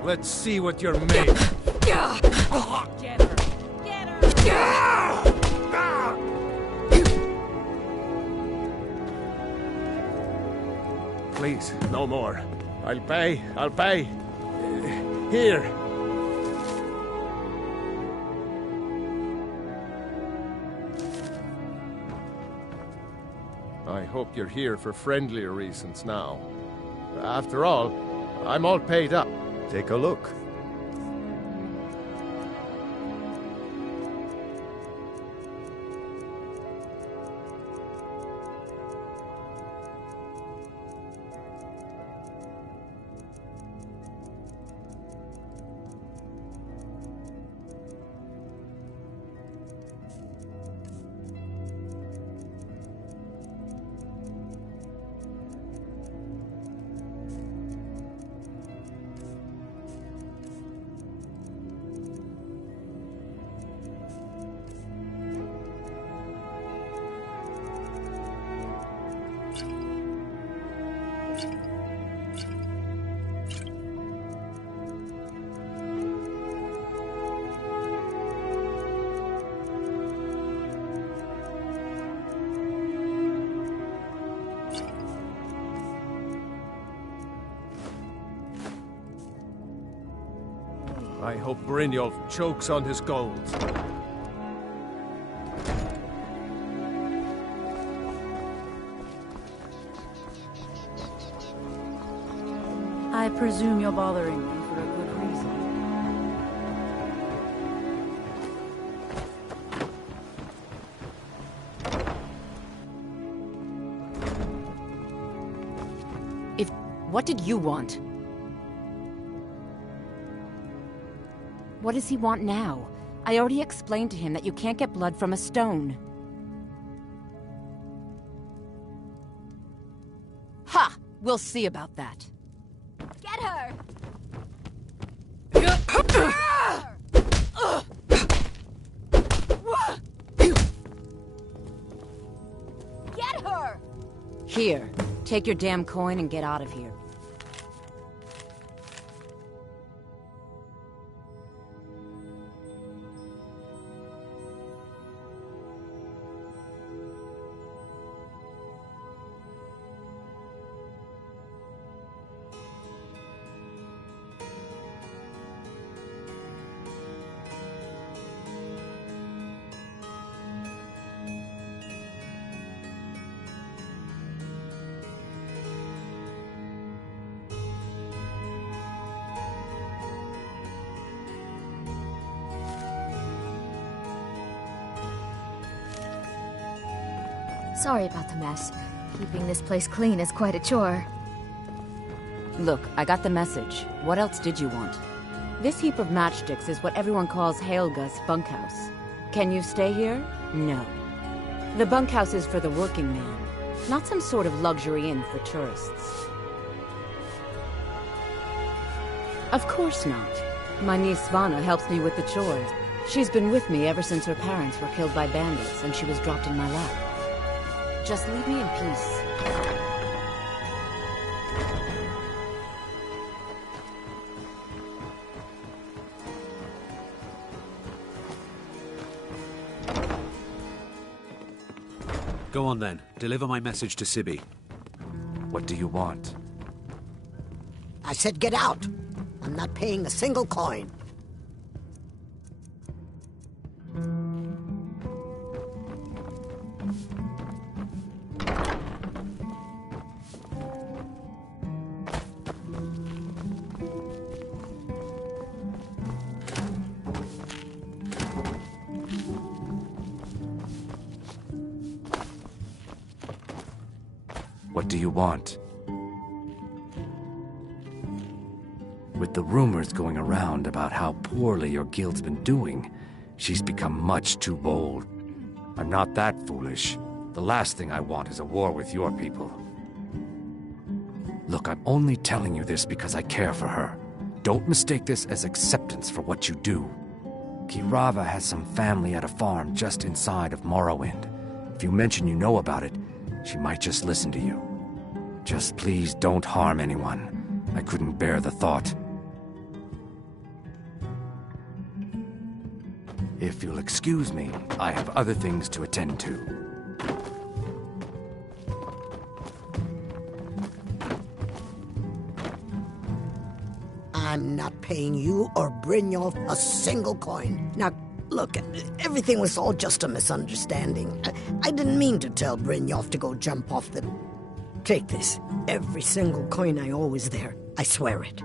let's see what you're made of. Get her! Get her! Please, no more. I'll pay. Here. I hope you're here for friendlier reasons now. After all, I'm all paid up. Take a look. I hope Brynjolf chokes on his gold. I presume you're bothering me for a good reason. What did you want? What does he want now? I already explained to him that you can't get blood from a stone. Ha! We'll see about that. Get her! Get her! Here, take your damn coin and get out of here. Sorry about the mess. Keeping this place clean is quite a chore. Look, I got the message. What else did you want? This heap of matchsticks is what everyone calls Helga's bunkhouse. Can you stay here? No. The bunkhouse is for the working man, not some sort of luxury inn for tourists. Of course not. My niece Svana helps me with the chores. She's been with me ever since her parents were killed by bandits and she was dropped in my lap. Just leave me in peace. Go on then. Deliver my message to Sibby. What do you want? I said get out. I'm not paying a single coin. What do you want? With the rumors going around about how poorly your guild's been doing, she's become much too bold. I'm not that foolish. The last thing I want is a war with your people. Look, I'm only telling you this because I care for her. Don't mistake this as acceptance for what you do. Kirava has some family at a farm just inside of Morrowind. If you mention you know about it, she might just listen to you. Just please don't harm anyone. I couldn't bear the thought. If you'll excuse me, I have other things to attend to. I'm not paying you or Brynjolf a single coin. Now, look, everything was all just a misunderstanding. I didn't mean to tell Brynjolf to go jump off the... Take this. Every single coin I owe is there. I swear it.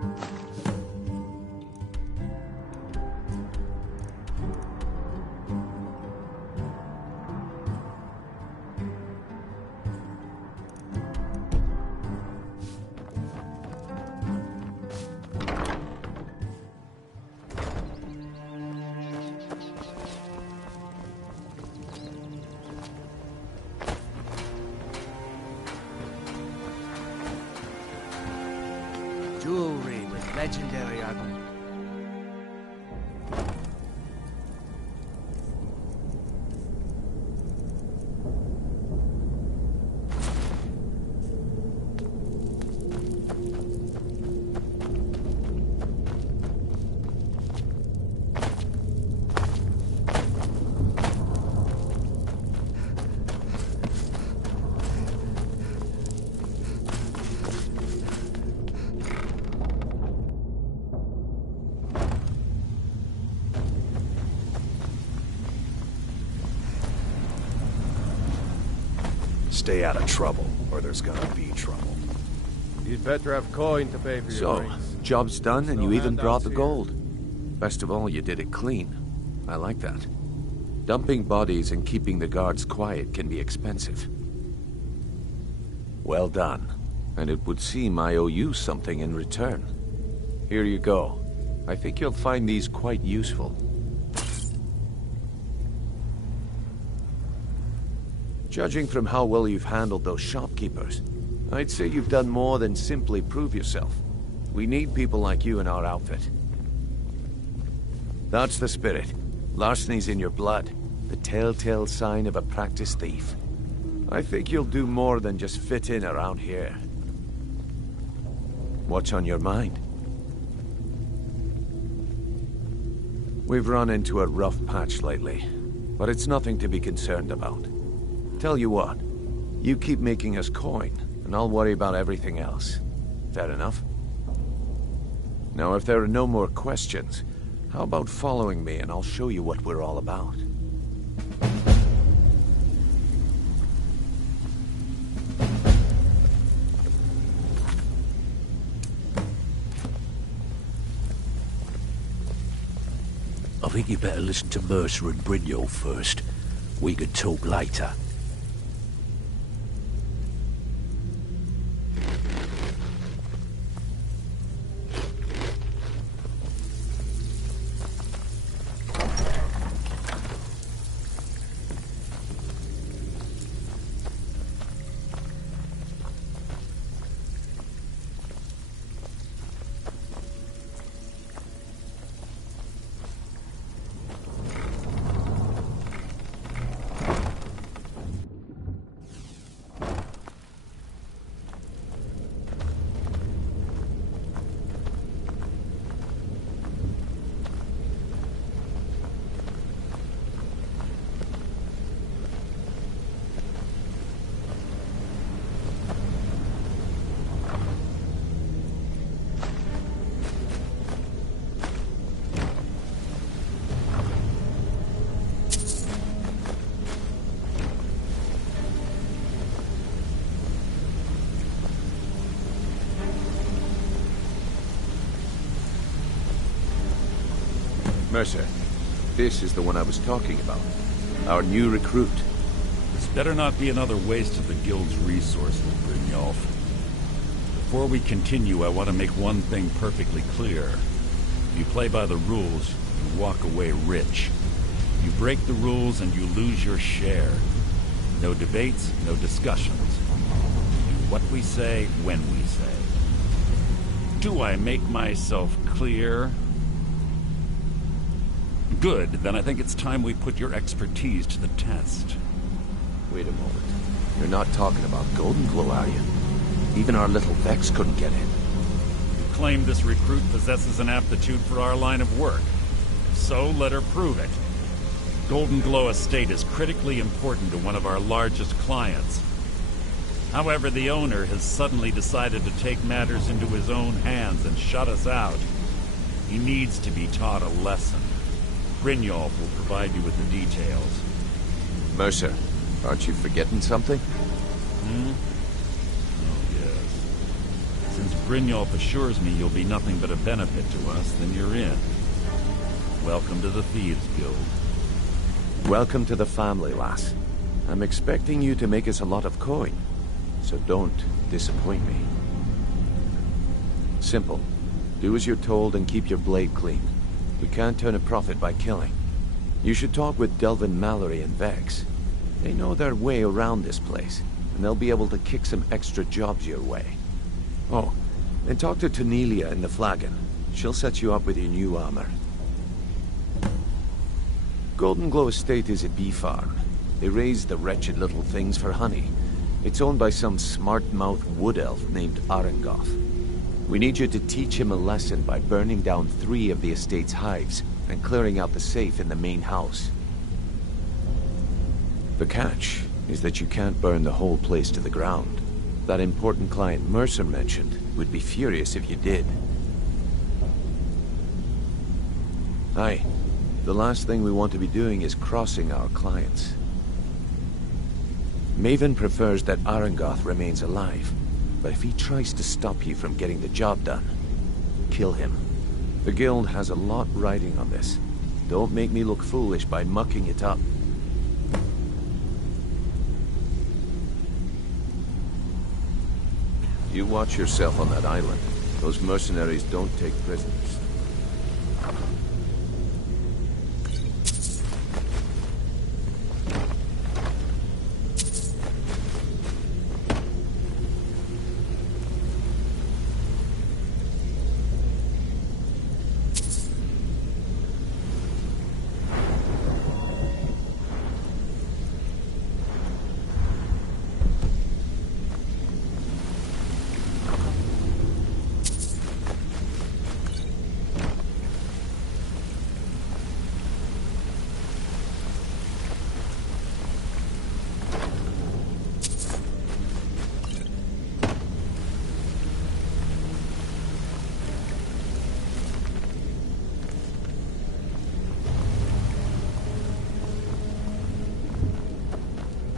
Jewelry with legendary items. stay out of trouble, or there's gonna be trouble. You'd better have coin to pay for your drinks. Job's done and you even brought the gold. Best of all, you did it clean. I like that. Dumping bodies and keeping the guards quiet can be expensive. Well done. And it would seem I owe you something in return. Here you go. I think you'll find these quite useful. Judging from how well you've handled those shopkeepers, I'd say you've done more than simply prove yourself. We need people like you in our outfit. That's the spirit. Larceny's in your blood. The telltale sign of a practiced thief. I think you'll do more than just fit in around here. What's on your mind? We've run into a rough patch lately, but it's nothing to be concerned about. Tell you what, you keep making us coin, and I'll worry about everything else. Fair enough? Now, if there are no more questions, how about following me and I'll show you what we're all about? I think you better listen to Mercer and Brynjolf first. We can talk later. Mercer, this is the one I was talking about. Our new recruit. This better not be another waste of the Guild's resources, Brynjolf. Before we continue, I want to make one thing perfectly clear. If you play by the rules, you walk away rich. You break the rules and you lose your share. No debates, no discussions. Do what we say, when we say. Do I make myself clear? Good, then I think it's time we put your expertise to the test. Wait a moment. You're not talking about Golden Glow, are you? Even our little Vex couldn't get in. You claim this recruit possesses an aptitude for our line of work. If so, let her prove it. Golden Glow Estate is critically important to one of our largest clients. However, the owner has suddenly decided to take matters into his own hands and shut us out. He needs to be taught a lesson. Brynjolf will provide you with the details. Mercer, aren't you forgetting something? Oh, yes. Since Brynjolf assures me you'll be nothing but a benefit to us, then you're in. Welcome to the Thieves Guild. Welcome to the family, lass. I'm expecting you to make us a lot of coin, so don't disappoint me. Simple. Do as you're told and keep your blade clean. We can't turn a profit by killing. You should talk with Delvin Mallory and Vex. They know their way around this place, and they'll be able to kick some extra jobs your way. Oh, and talk to Tanelia in the Flagon. She'll set you up with your new armor. Golden Glow Estate is a bee farm. They raise the wretched little things for honey. It's owned by some smart-mouthed wood elf named Arengoth. We need you to teach him a lesson by burning down 3 of the estate's hives and clearing out the safe in the main house. The catch is that you can't burn the whole place to the ground. That important client Mercer mentioned would be furious if you did. Aye, the last thing we want to be doing is crossing our clients. Maven prefers that Arangoth remains alive, but if he tries to stop you from getting the job done, kill him. The Guild has a lot riding on this. Don't make me look foolish by mucking it up. You watch yourself on that island. Those mercenaries don't take prisoners.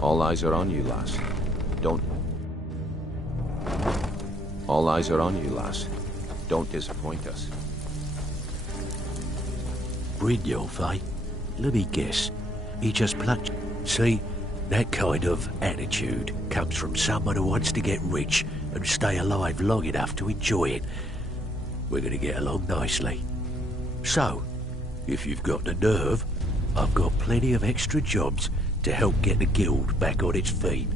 All eyes are on you, lass. All eyes are on you, lass. Don't disappoint us. Brynjolf, eh? Let me guess. He just plucked... See, that kind of attitude comes from someone who wants to get rich and stay alive long enough to enjoy it. We're gonna get along nicely. So, if you've got the nerve, I've got plenty of extra jobs to help get the Guild back on its feet.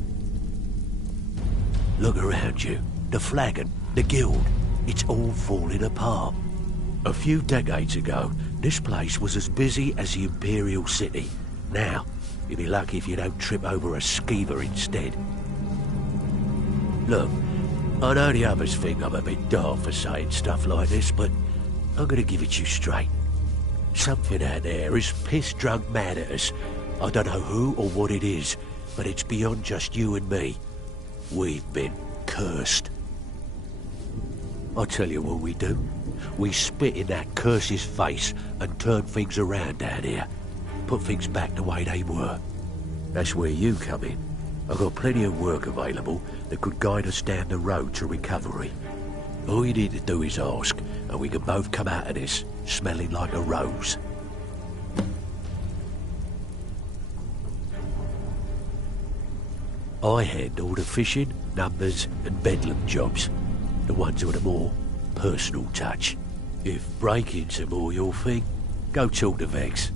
Look around you. The flagon, the Guild, it's all falling apart. A few decades ago, this place was as busy as the Imperial City. Now, you'll be lucky if you don't trip over a skeever instead. Look, I know the others think I'm a bit daft for saying stuff like this, but I'm gonna give it you straight. Something out there is piss-drunk mad at us. I don't know who or what it is, but it's beyond just you and me. We've been cursed. I'll tell you what we do. We spit in that curse's face and turn things around down here. Put things back the way they were. That's where you come in. I've got plenty of work available that could guide us down the road to recovery. All you need to do is ask, and we can both come out of this smelling like a rose. I handle the fishing, numbers, and bedlam jobs. The ones with a more personal touch. If break-ins are more your thing, go talk to Vex.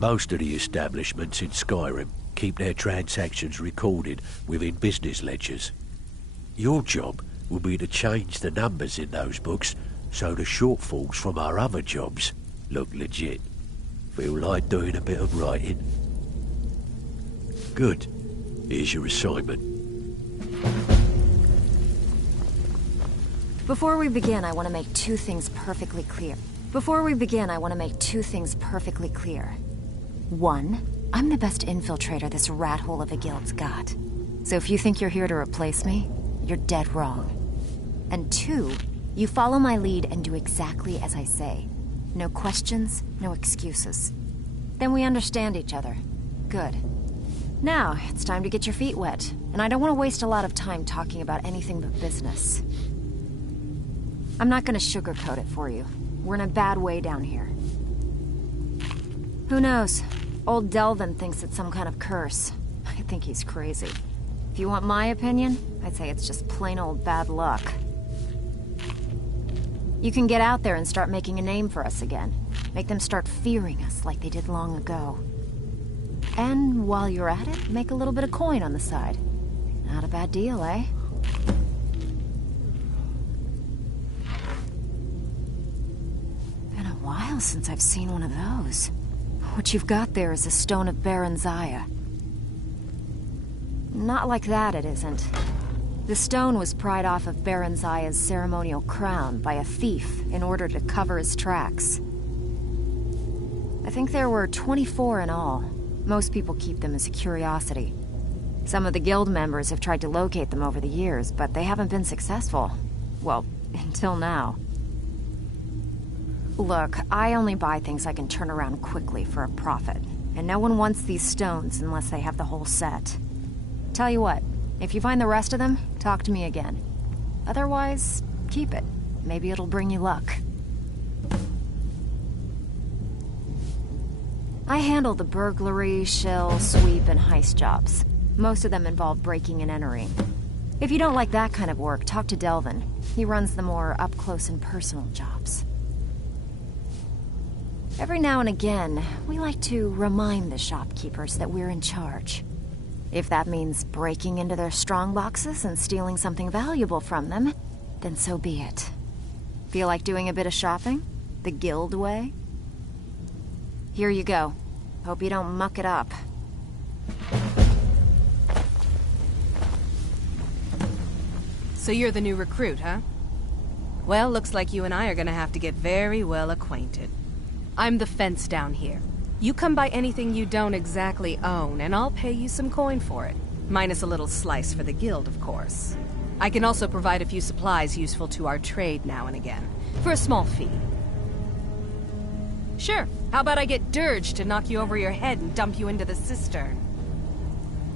Most of the establishments in Skyrim keep their transactions recorded within business ledgers. Your job will be to change the numbers in those books so the shortfalls from our other jobs look legit. Feel like doing a bit of writing? Good. Here's your assignment. Before we begin, I want to make two things perfectly clear. One, I'm the best infiltrator this rat hole of a guild's got. So if you think you're here to replace me, you're dead wrong. And two, you follow my lead and do exactly as I say. No questions, no excuses. Then we understand each other. Good. Now, it's time to get your feet wet, and I don't want to waste a lot of time talking about anything but business. I'm not gonna sugarcoat it for you. We're in a bad way down here. Who knows? Old Delvin thinks it's some kind of curse. I think he's crazy. If you want my opinion, I'd say it's just plain old bad luck. You can get out there and start making a name for us again. Make them start fearing us like they did long ago. And while you're at it, make a little bit of coin on the side. Not a bad deal, eh? Been a while since I've seen one of those. What you've got there is a stone of Baron Zaya. Not like that, it isn't. The stone was pried off of Baron Zaya's ceremonial crown by a thief in order to cover his tracks. I think there were 24 in all. Most people keep them as a curiosity. Some of the guild members have tried to locate them over the years, but they haven't been successful. Well, until now. Look, I only buy things I can turn around quickly for a profit. And no one wants these stones unless they have the whole set. Tell you what, if you find the rest of them, talk to me again. Otherwise, keep it. Maybe it'll bring you luck. I handle the burglary, shell, sweep, and heist jobs. Most of them involve breaking and entering. If you don't like that kind of work, talk to Delvin. He runs the more up-close and personal jobs. Every now and again, we like to remind the shopkeepers that we're in charge. If that means breaking into their strong boxes and stealing something valuable from them, then so be it. Feel like doing a bit of shopping? The guild way? Here you go. Hope you don't muck it up. So you're the new recruit, huh? Well, looks like you and I are gonna have to get very well acquainted. I'm the fence down here. You come by anything you don't exactly own, and I'll pay you some coin for it. Minus a little slice for the guild, of course. I can also provide a few supplies useful to our trade now and again, for a small fee. Sure, how about I get Dirge to knock you over your head and dump you into the cistern?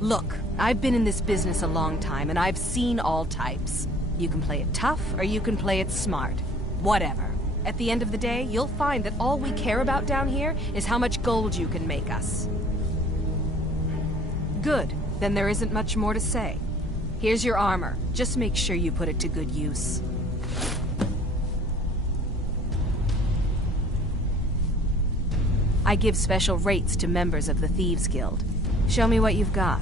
Look, I've been in this business a long time, and I've seen all types. You can play it tough, or you can play it smart. Whatever. At the end of the day, you'll find that all we care about down here is how much gold you can make us. Good. Then there isn't much more to say. Here's your armor. Just make sure you put it to good use. I give special rates to members of the Thieves Guild. Show me what you've got.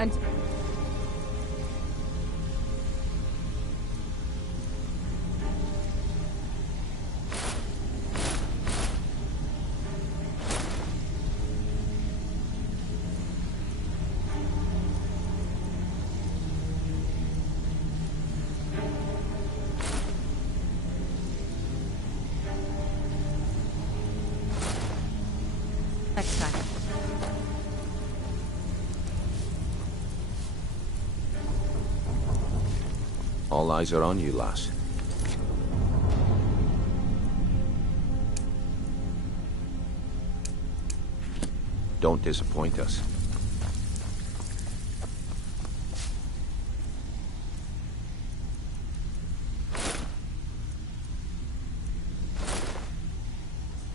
And next time. All eyes are on you, lass. Don't disappoint us.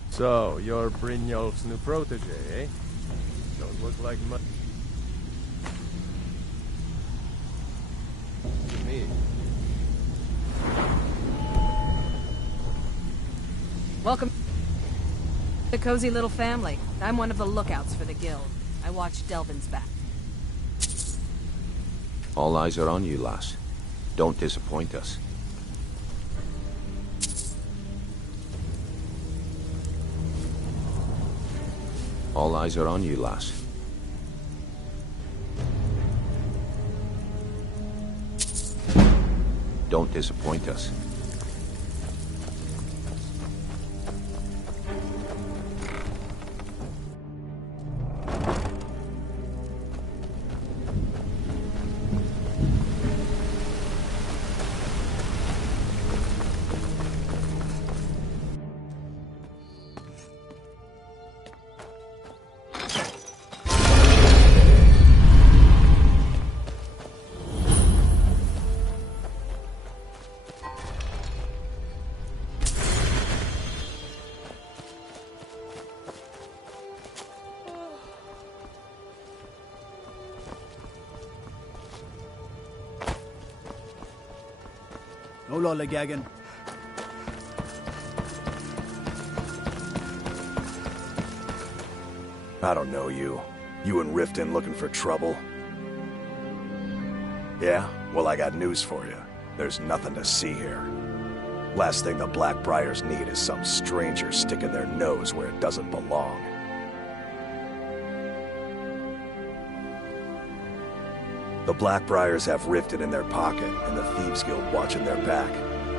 So, you're Brynjolf's new protege, eh? Don't look like much to me. Welcome to the cozy little family. I'm one of the lookouts for the guild. I watch Delvin's back. All eyes are on you, lass. Don't disappoint us. All eyes are on you, lass. Don't disappoint us. No lollygagging. I don't know you. You and Riften looking for trouble? Yeah? Well, I got news for you. There's nothing to see here. Last thing the Blackbriars need is some stranger sticking their nose where it doesn't belong. The Blackbriars have Riften in their pocket, and the Thieves Guild watching their back.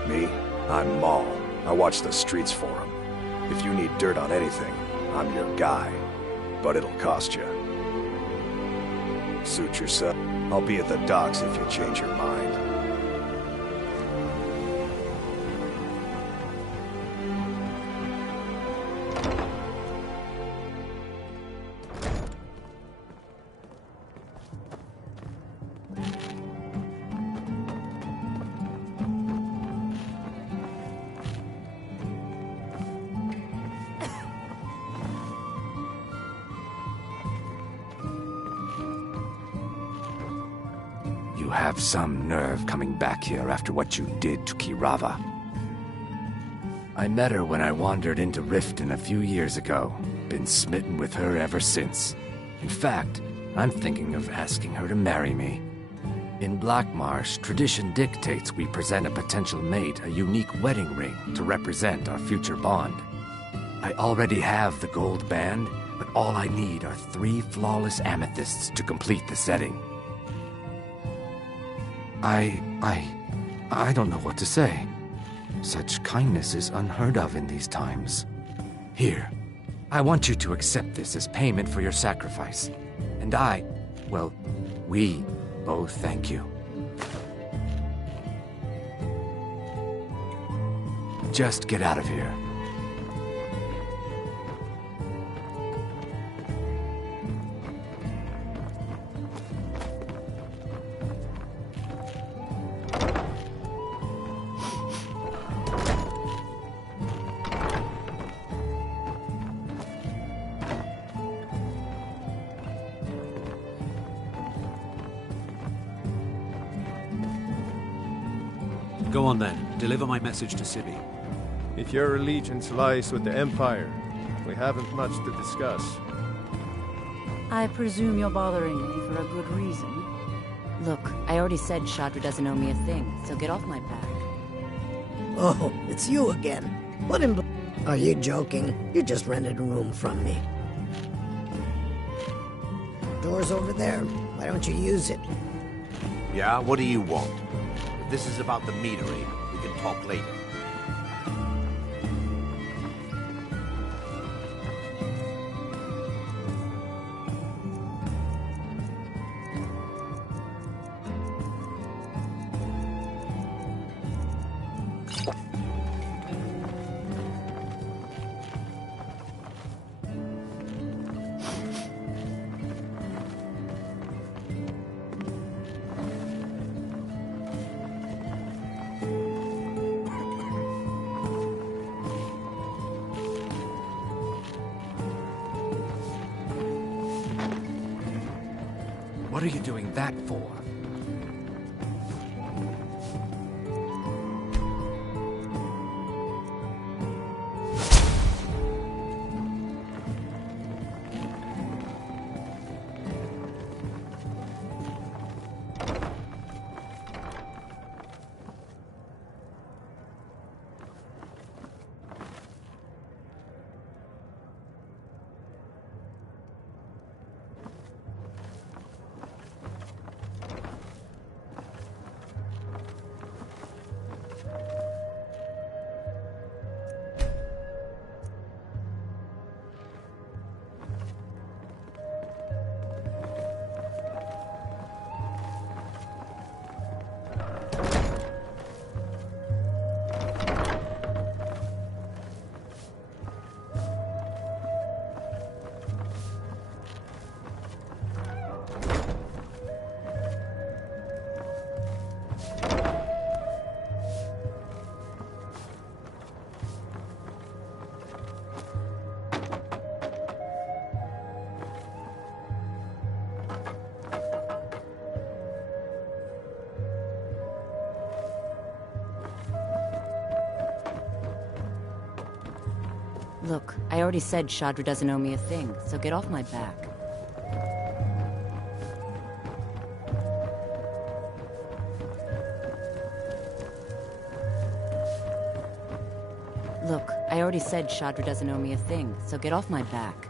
Me? I'm Maul. I watch the streets for them. If you need dirt on anything, I'm your guy. But it'll cost you. Suit yourself. I'll be at the docks if you change your mind. You have some nerve coming back here after what you did to Keerava. I met her when I wandered into Riften a few years ago. Been smitten with her ever since. In fact, I'm thinking of asking her to marry me. In Blackmarsh, tradition dictates we present a potential mate a unique wedding ring to represent our future bond. I already have the gold band, but all I need are 3 flawless amethysts to complete the setting. I don't know what to say. Such kindness is unheard of in these times. Here, I want you to accept this as payment for your sacrifice. And we both thank you. Just get out of here. Go on then. Deliver my message to Sibi. If your allegiance lies with the Empire, we haven't much to discuss. I presume you're bothering me for a good reason. Look, I already said Chandra doesn't owe me a thing, so get off my back. Oh, it's you again. What in Are you joking? You just rented a room from me. Door's over there. Why don't you use it? Yeah, what do you want? If this is about the meadery, we can talk later. What are you doing that for? Look, I already said Chandra doesn't owe me a thing, so get off my back. Look, I already said Chandra doesn't owe me a thing, so get off my back.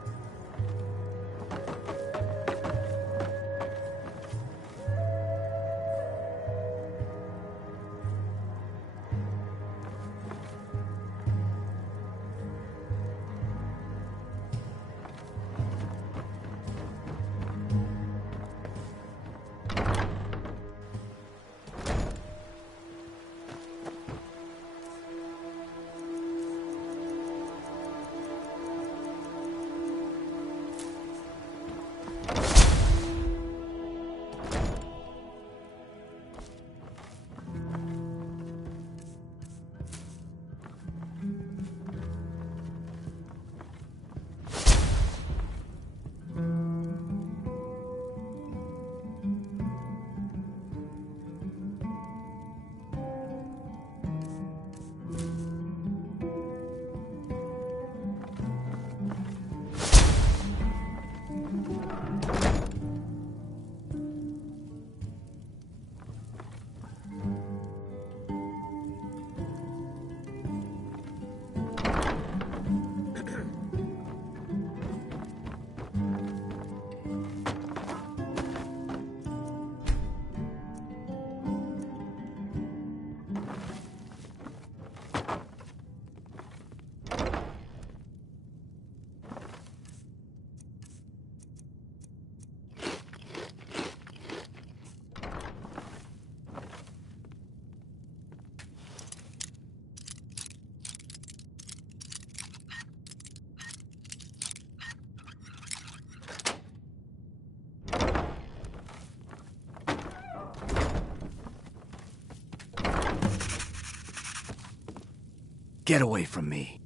Get away from me.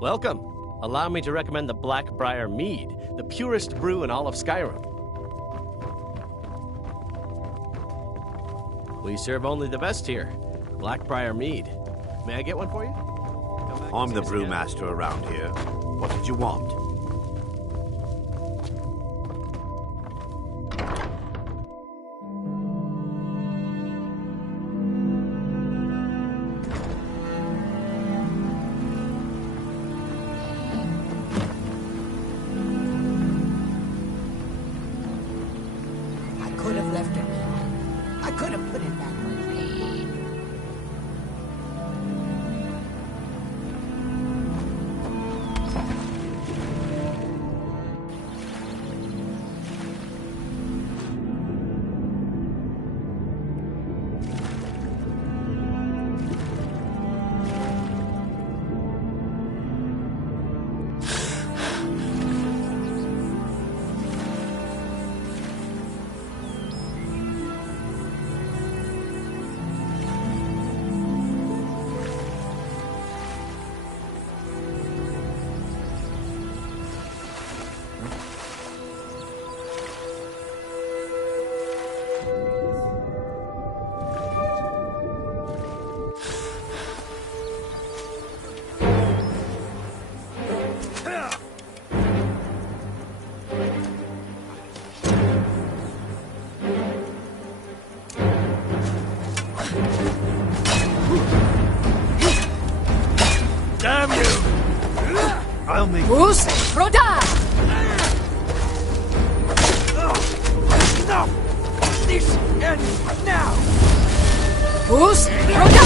Welcome. Allow me to recommend the Blackbriar Mead, the purest brew in all of Skyrim. We serve only the best here. Blackbriar Mead. May I get one for you? I'm the brewmaster around here. What did you want? Damn you! I'll make Who's Roda? Enough! This ends now! Who's Roda?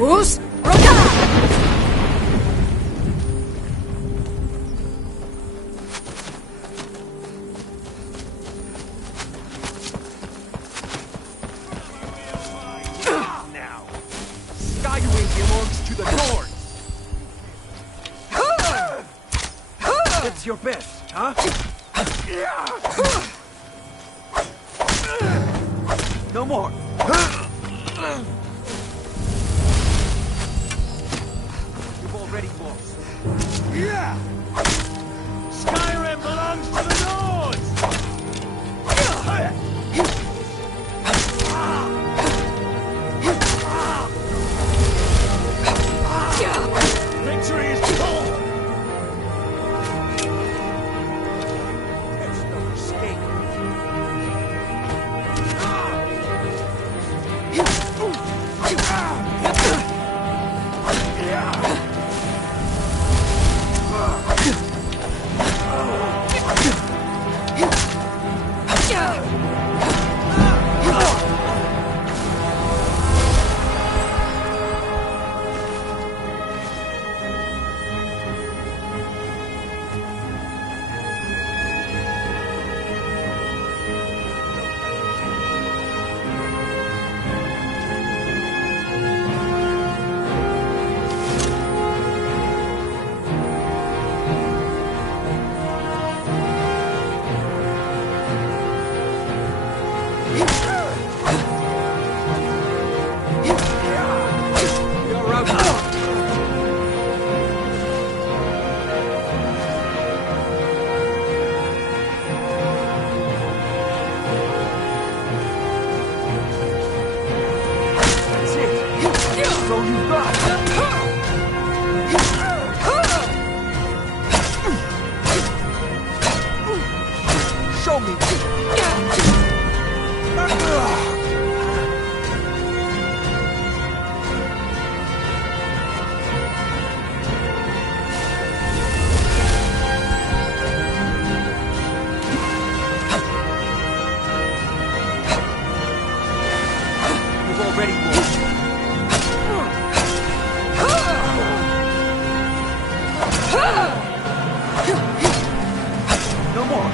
Who's Roda? Now, Skywing belongs to the Nords! That's your best, huh? No more! You've already lost. Yeah! Skyrim belongs to the Nords! Victory is cold! There's no escape. That's all you got! Show me! You've already won. No more.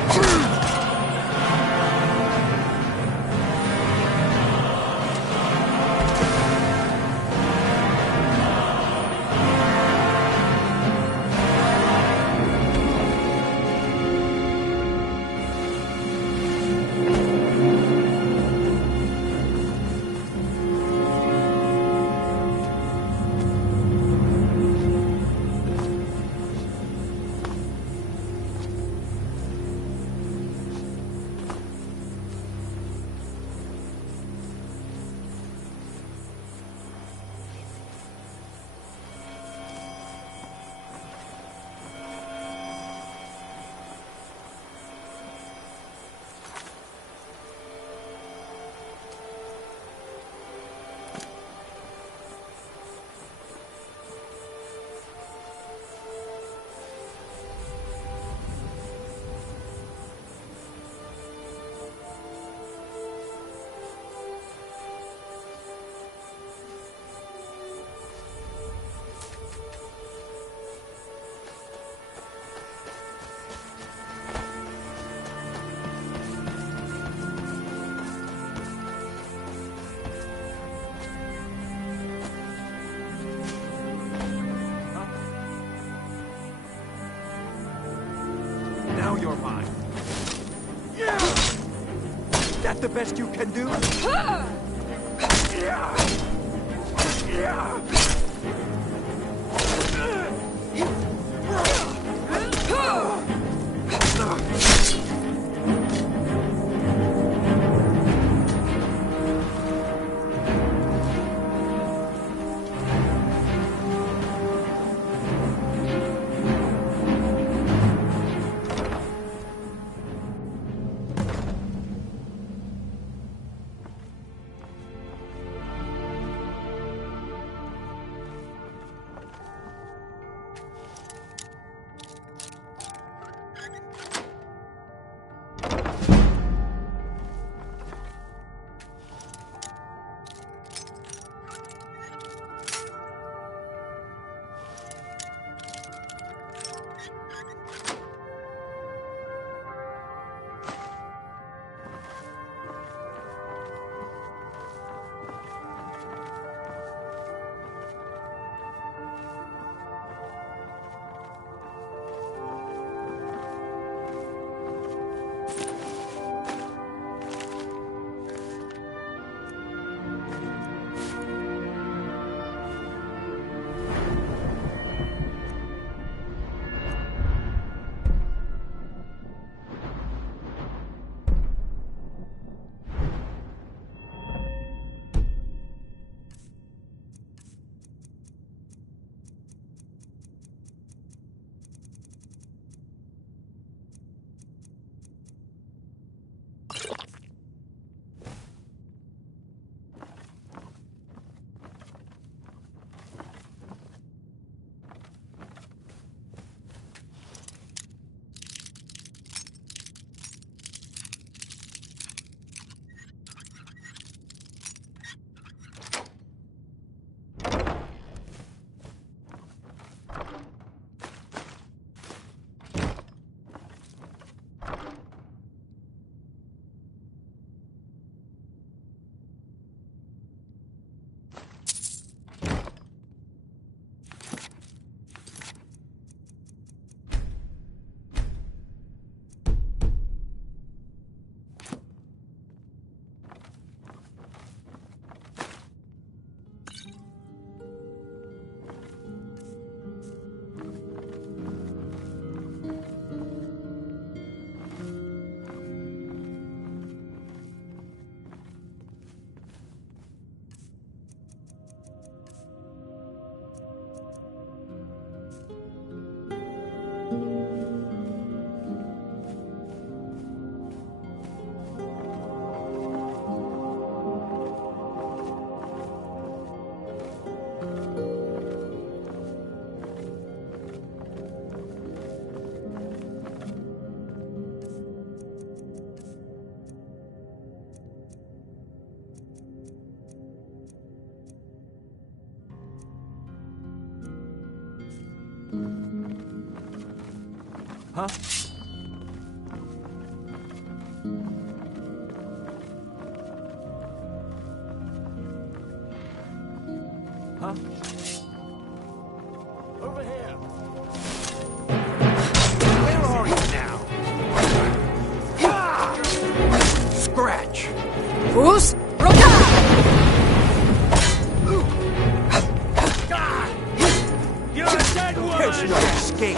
Now you're mine. That the best you can do? Huh? Huh? Over here. Where are you now? Scratch! Who's? You're a dead one! There's no escape!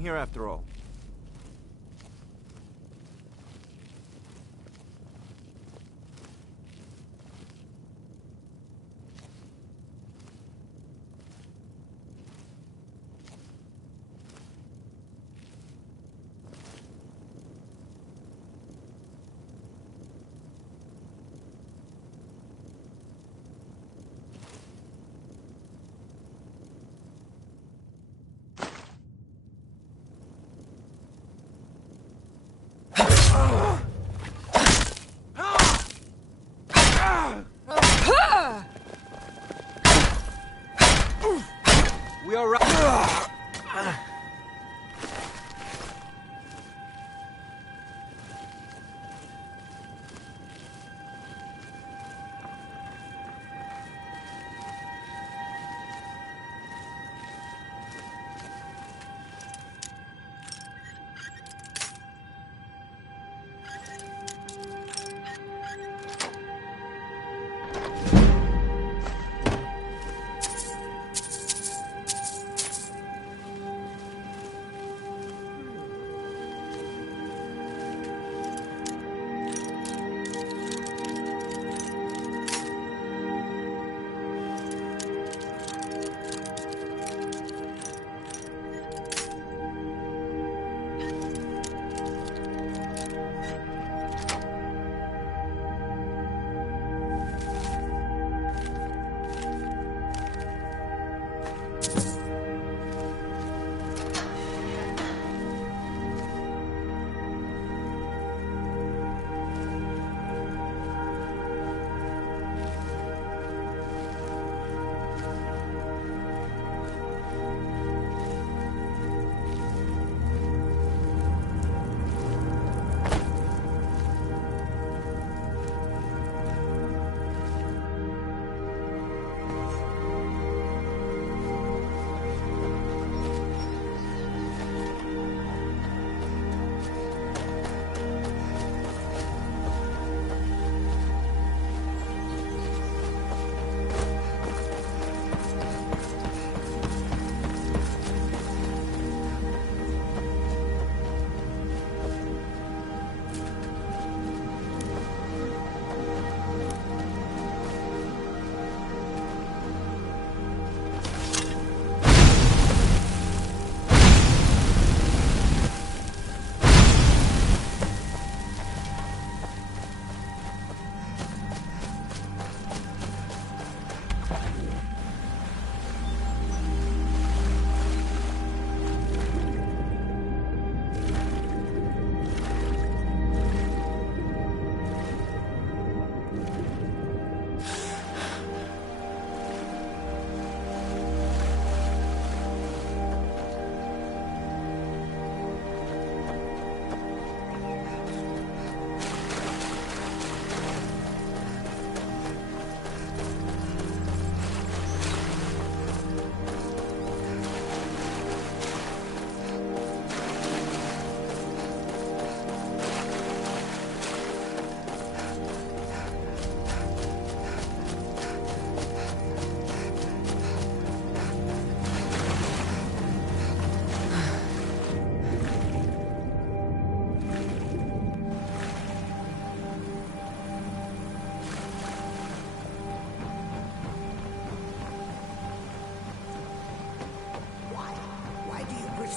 Here after all. We are right.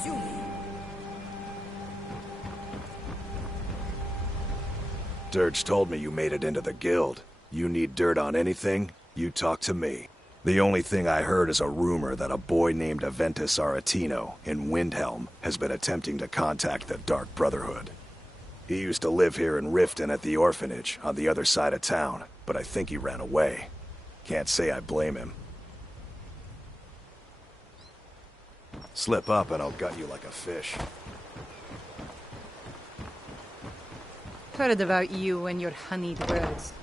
pursue me. Dirge told me you made it into the guild. You need dirt on anything, you talk to me. The only thing I heard is a rumor that a boy named Aventus Aretino in Windhelm has been attempting to contact the Dark Brotherhood. He used to live here in Riften at the orphanage on the other side of town, but I think he ran away. Can't say I blame him. Slip up and I'll gut you like a fish. Heard about you and your honeyed words.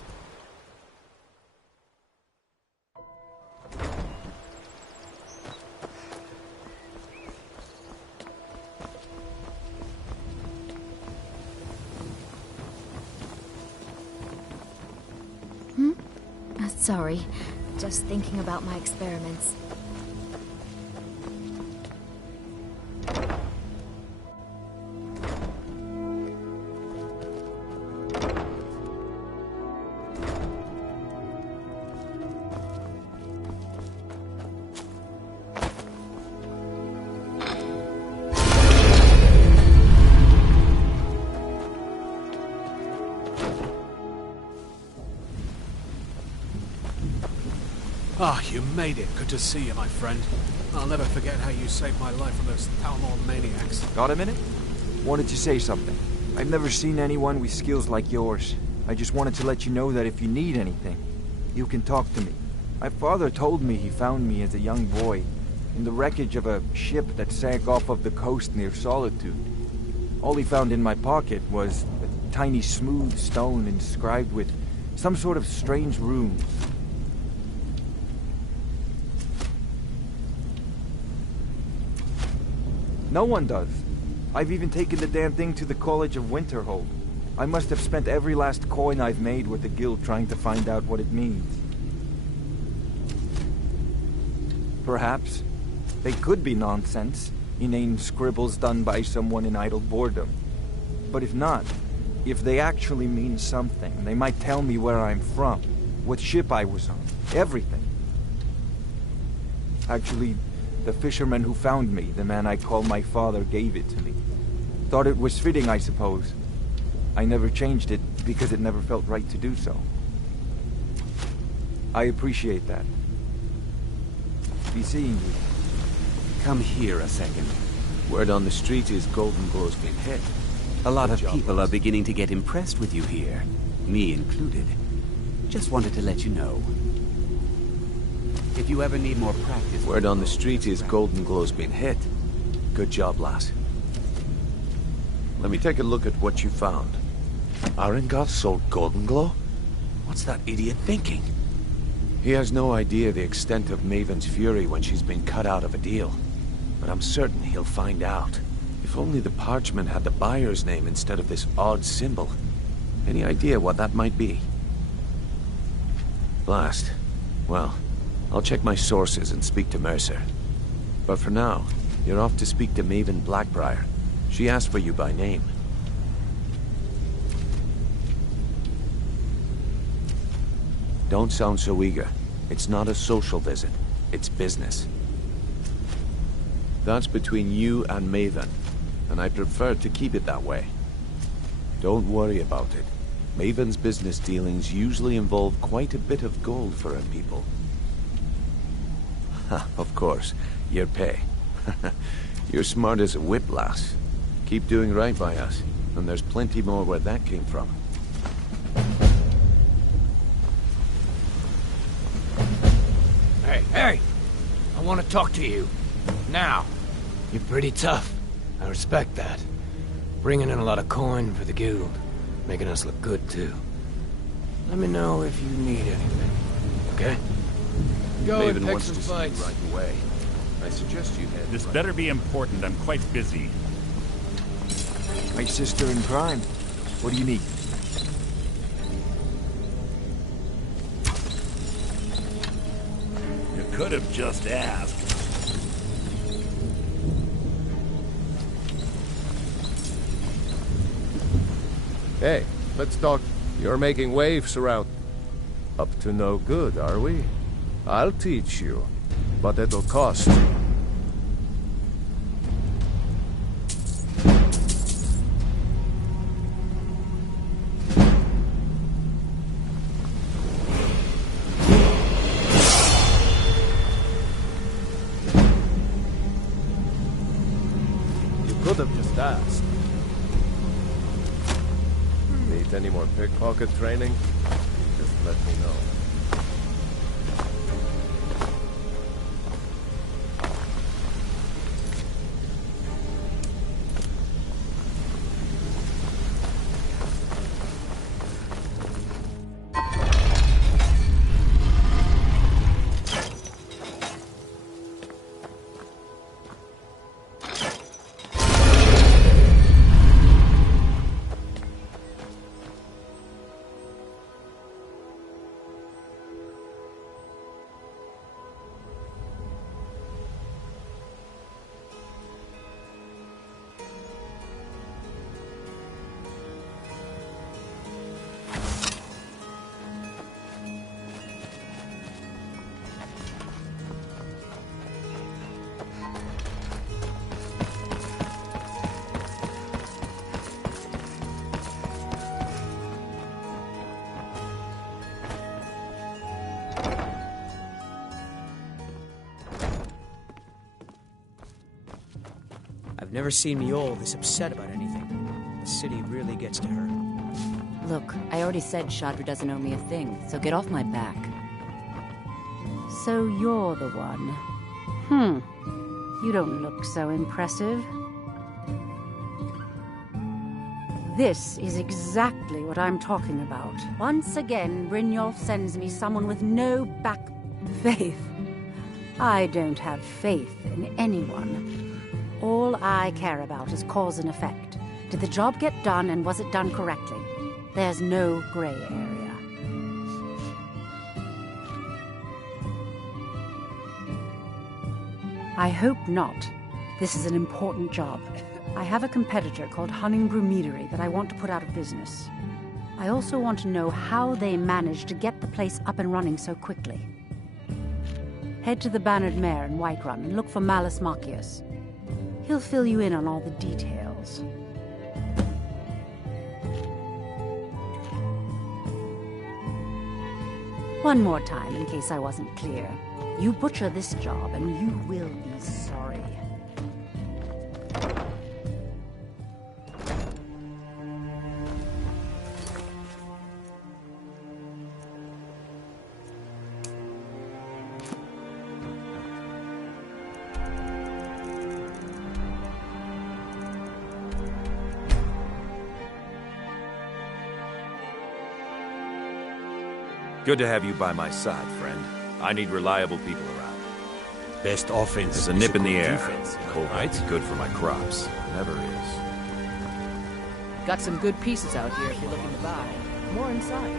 Sorry. Just thinking about my experiments. Ah, you made it. Good to see you, my friend. I'll never forget how you saved my life from those Thalmor maniacs. Got a minute? Wanted to say something. I've never seen anyone with skills like yours. I just wanted to let you know that if you need anything, you can talk to me. My father told me he found me as a young boy in the wreckage of a ship that sank off of the coast near Solitude. All he found in my pocket was a tiny smooth stone inscribed with some sort of strange runes. No one does. I've even taken the damn thing to the College of Winterhold. I must have spent every last coin I've made with the guild trying to find out what it means. Perhaps they could be nonsense, inane scribbles done by someone in idle boredom. But if not, if they actually mean something, they might tell me where I'm from, what ship I was on, everything. Actually, the fisherman who found me, the man I call my father, gave it to me. Thought it was fitting, I suppose. I never changed it because it never felt right to do so. I appreciate that. Be seeing you. Come here a second. Word on the street is Golden Glow's been hit. A lot of people are beginning to get impressed with you here, me included. Just wanted to let you know. If you ever need more practice... Word on the street is Golden Glow's been hit. Good job, lass. Let me take a look at what you found. Arengoth sold Golden Glow? What's that idiot thinking? He has no idea the extent of Maven's fury when she's been cut out of a deal. But I'm certain he'll find out. If only the parchment had the buyer's name instead of this odd symbol. Any idea what that might be? Blast. Well, I'll check my sources and speak to Mercer. But for now, you're off to speak to Maven Blackbriar. She asked for you by name. Don't sound so eager. It's not a social visit. It's business. That's between you and Maven, and I prefer to keep it that way. Don't worry about it. Maven's business dealings usually involve quite a bit of gold for her people. Of course, your pay. You're smart as a whip, lass. Keep doing right by us, and there's plenty more where that came from. Hey! I want to talk to you. Now. You're pretty tough. I respect that. Bringing in a lot of coin for the guild. Making us look good, too. Let me know if you need anything. Okay? Go and pick some fights. Right away. I suggest you head. This better be important. I'm quite busy. My sister in crime. What do you need? You could have just asked. Hey, let's talk. You're making waves around. Up to no good, are we? I'll teach you, but it'll cost. have just asked. Need any more pickpocket training? Just let me know. I've never seen Mjolnir this upset about anything. The city really gets to her. Look, I already said Shadra doesn't owe me a thing, so get off my back. So you're the one. You don't look so impressive. This is exactly what I'm talking about. Once again, Brynjolf sends me someone with no faith. I don't have faith in anyone. All I care about is cause and effect. Did the job get done, and was it done correctly? There's no gray area. I hope not. This is an important job. I have a competitor called Honningbrew Meadery that I want to put out of business. I also want to know how they managed to get the place up and running so quickly. Head to the Bannered Mare in Whiterun and look for Malus Machius. He'll fill you in on all the details. One more time, in case I wasn't clear. You butcher this job, and you will be sorry. Good to have you by my side, friend. I need reliable people around. Best offense. There's a nip in the air. Defense. Cold night's good for my crops. Never is. Got some good pieces out here if you're looking to buy. More inside.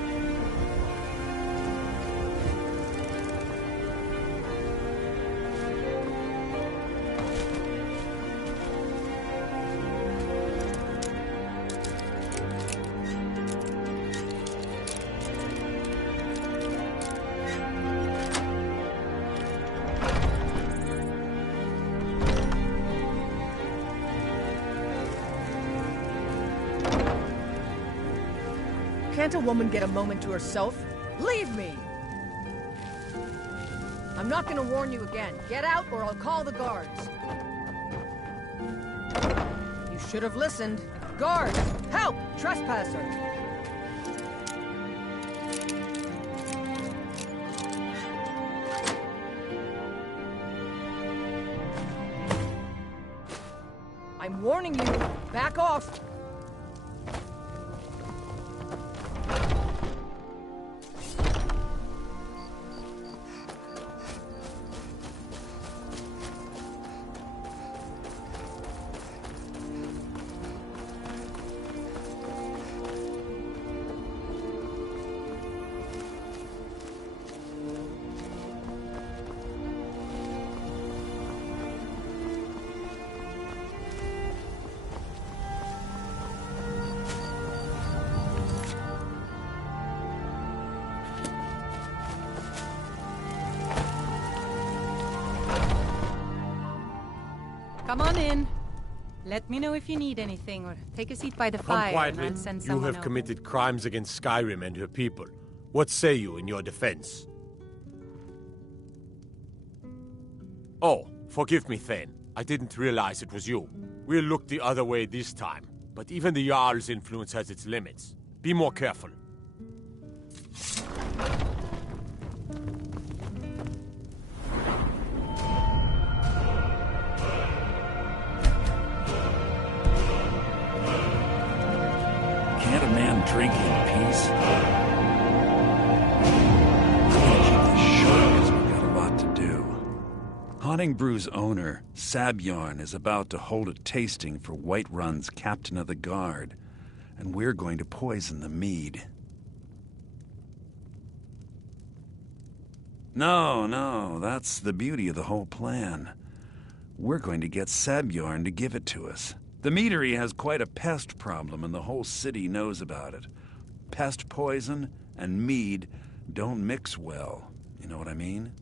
Can't a woman get a moment to herself? Leave me! I'm not gonna warn you again. Get out or I'll call the guards. You should have listened. Guards! Help! Trespasser! I'm warning you. Back off! Come on in. Let me know if you need anything, or take a seat by the fire, and I'll send someone You have over. committed crimes against Skyrim and her people. What say you in your defense? Oh, forgive me, Thane. I didn't realize it was you. We'll look the other way this time. But even the Jarl's influence has its limits. Be more careful. Can't a man drink in peace? We're gonna keep this short because we've got a lot to do. Haunting Brew's owner, Sabjorn, is about to hold a tasting for Whiterun's captain of the guard, and we're going to poison the mead. No, that's the beauty of the whole plan. We're going to get Sabjorn to give it to us. The meadery has quite a pest problem, and the whole city knows about it. Pest poison and mead don't mix well. You know what I mean?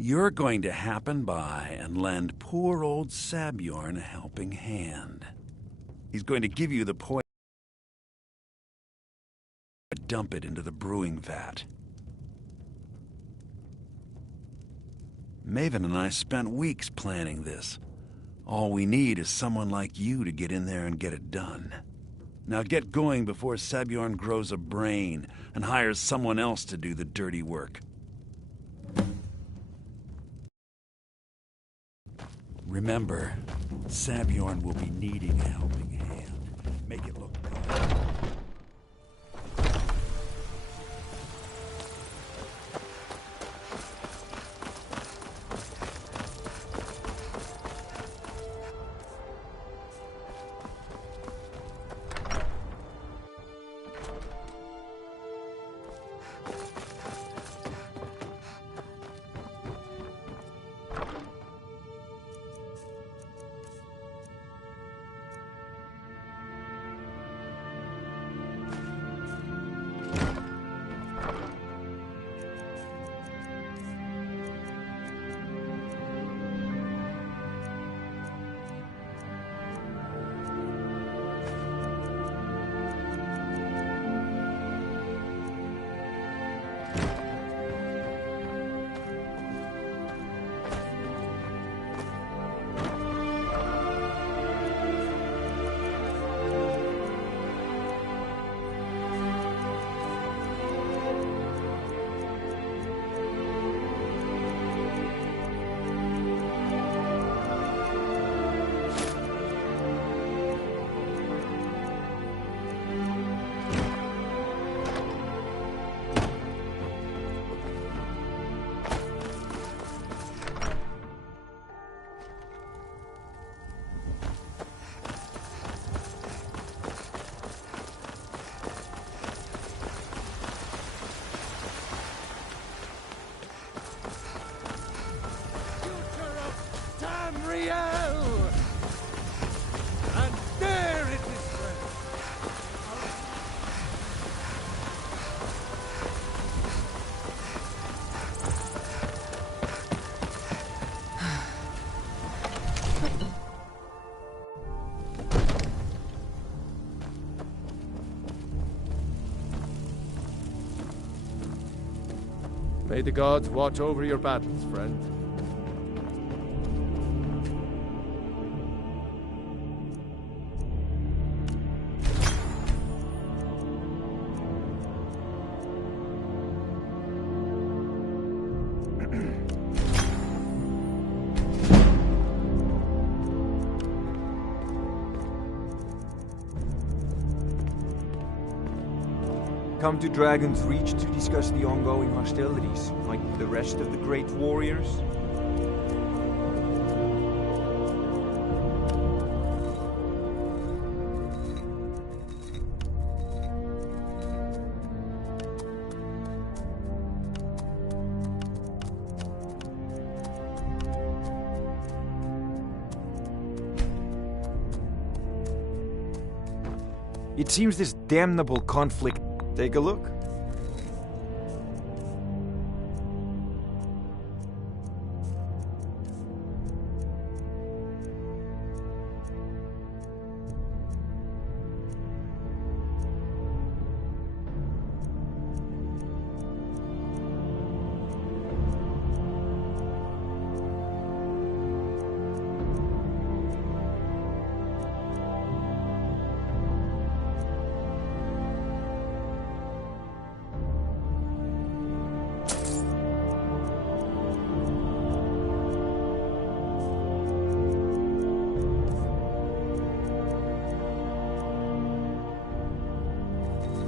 You're going to happen by and lend poor old Sabjorn a helping hand. He's going to give you the poison, dump it into the brewing vat. Maven and I spent weeks planning this. All we need is someone like you to get in there and get it done. Now get going before Sabjorn grows a brain and hires someone else to do the dirty work. Remember, Sabjorn will be needing a helping hand. Make it look good. And there it is, friend. May the gods watch over your battles, friend. Come to Dragon's Reach to discuss the ongoing hostilities, like the rest of the great warriors? It seems this damnable conflict... Take a look.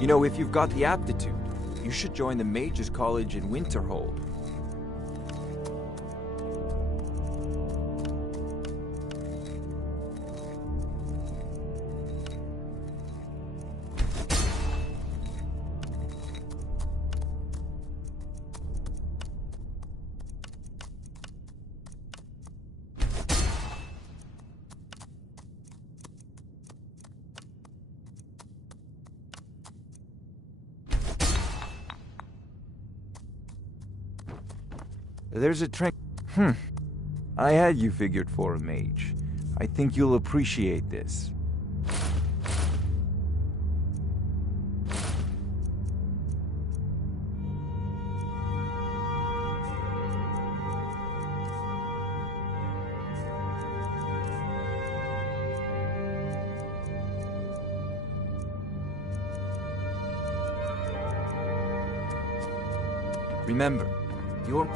You know, if you've got the aptitude, you should join the Mages College in Winterhold. There's a train. I had you figured for a mage. I think you'll appreciate this. Remember, you're...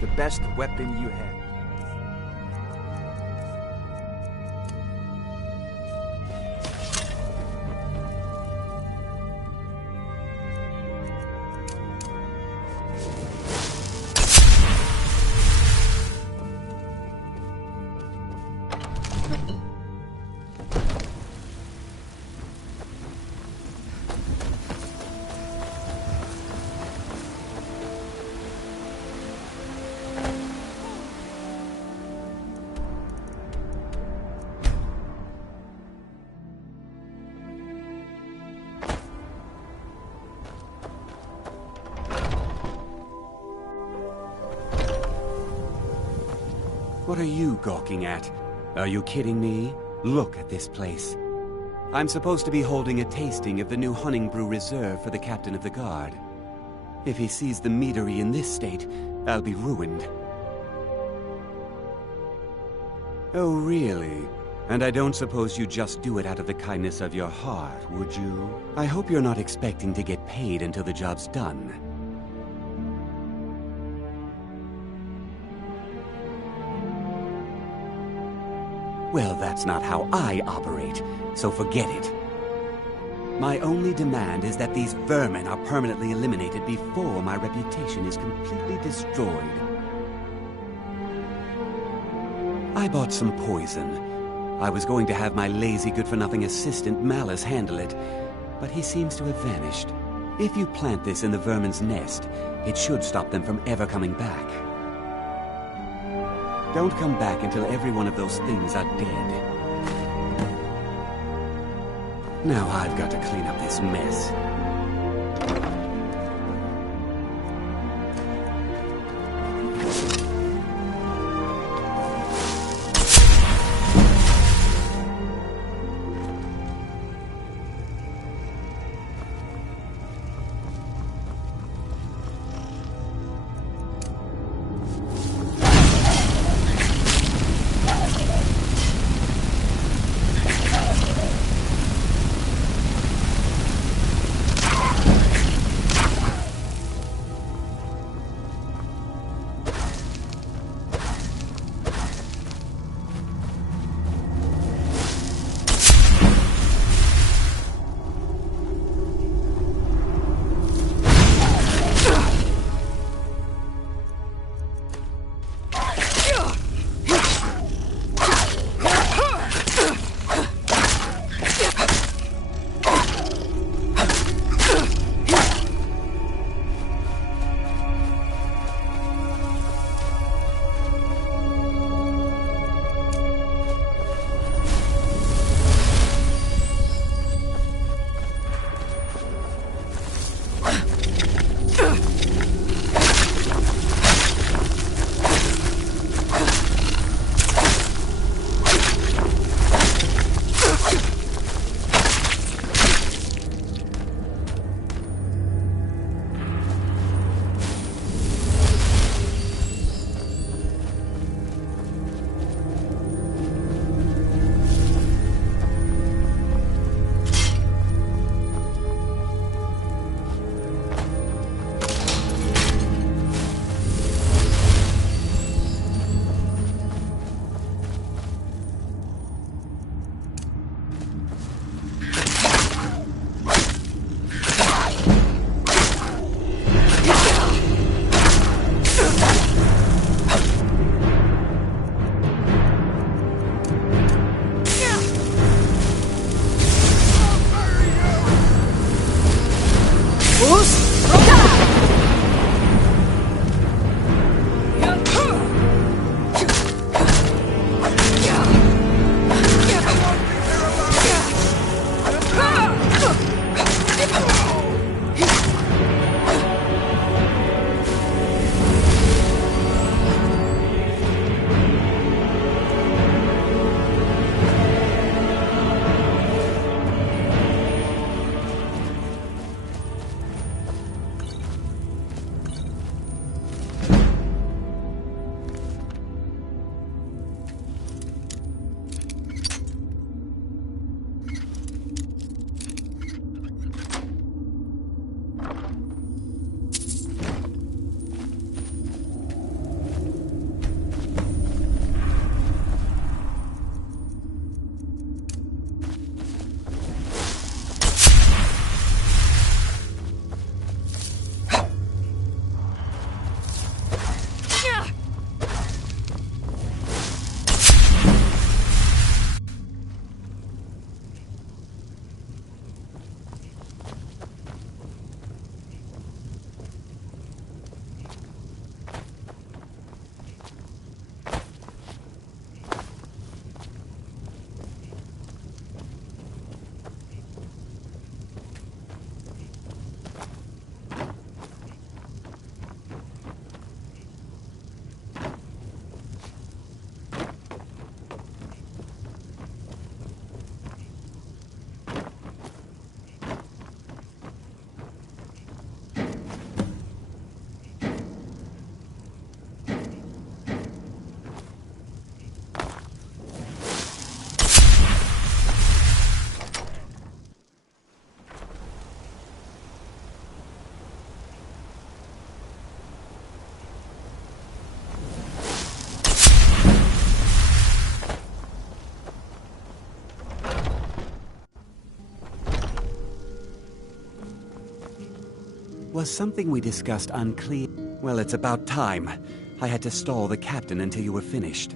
the best weapon you have. What are you gawking at? Are you kidding me? Look at this place. I'm supposed to be holding a tasting of the new Honningbrew Reserve for the Captain of the Guard. If he sees the meadery in this state, I'll be ruined. Oh, really? And I don't suppose you just do it out of the kindness of your heart, would you? I hope you're not expecting to get paid until the job's done. Well, that's not how I operate, so forget it. My only demand is that these vermin are permanently eliminated before my reputation is completely destroyed. I bought some poison. I was going to have my lazy, good-for-nothing assistant Malice handle it, but he seems to have vanished. If you plant this in the vermin's nest, it should stop them from ever coming back. Don't come back until every one of those things are dead. Now I've got to clean up this mess. Was something we discussed unclear? Well, it's about time. I had to stall the captain until you were finished.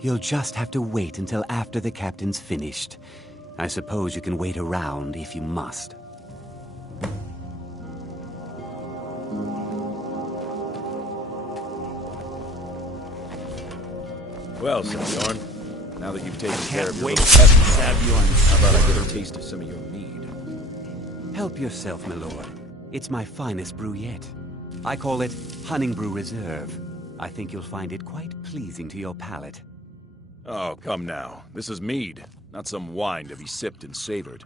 You'll just have to wait until after the captain's finished. I suppose you can wait around if you must. Well, Sabjorn, now that you've taken care of your little pest, Sabjorn, how about I get a taste of some of your mead? Help yourself, my lord. It's my finest brew yet. I call it Hunning Brew Reserve. I think you'll find it quite pleasing to your palate. Oh, come now. This is mead, not some wine to be sipped and savored.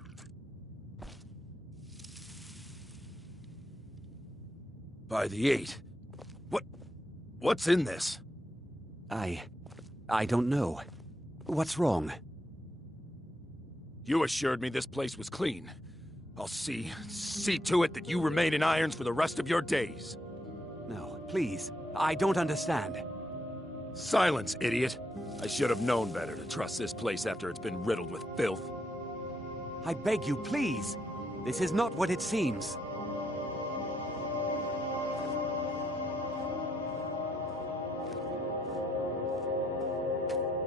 By the 8. What's in this? I don't know. What's wrong? You assured me this place was clean. I'll see to it that you remain in irons for the rest of your days. No, please. I don't understand. Silence, idiot. I should have known better to trust this place after it's been riddled with filth. I beg you, please. This is not what it seems.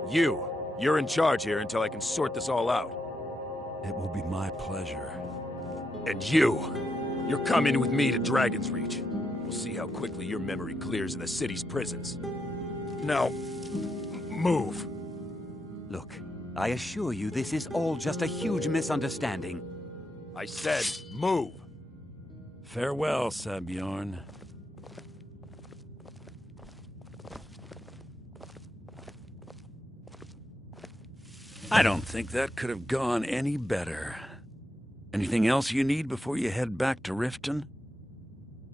You're in charge here until I can sort this all out. It will be my pleasure. And you're coming with me to Dragon's Reach. We'll see how quickly your memory clears in the city's prisons. Now, move. Look, I assure you this is all just a huge misunderstanding. I said, move. Farewell, Sabjorn. I don't think that could have gone any better. Anything else you need before you head back to Riften?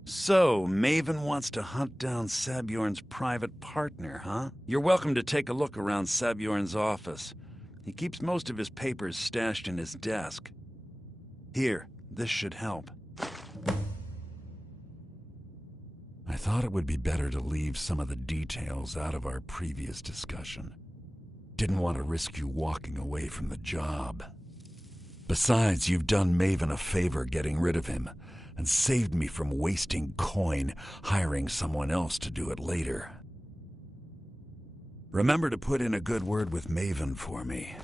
So, Maven wants to hunt down Sabjorn's private partner, huh? You're welcome to take a look around Sabjorn's office. He keeps most of his papers stashed in his desk. Here, this should help. I thought it would be better to leave some of the details out of our previous discussion. Didn't want to risk you walking away from the job. Besides, you've done Maven a favor getting rid of him, and saved me from wasting coin hiring someone else to do it later. Remember to put in a good word with Maven for me.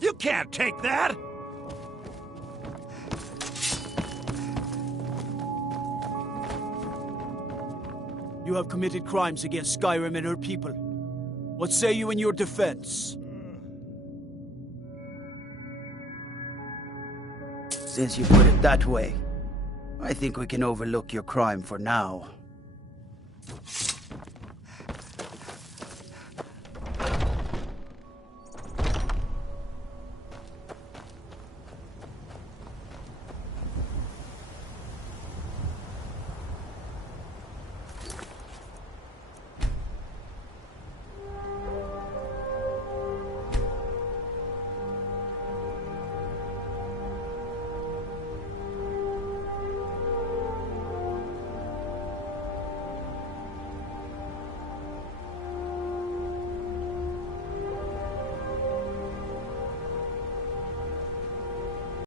You can't take that! You have committed crimes against Skyrim and her people. What say you in your defense? Since you put it that way, I think we can overlook your crime for now.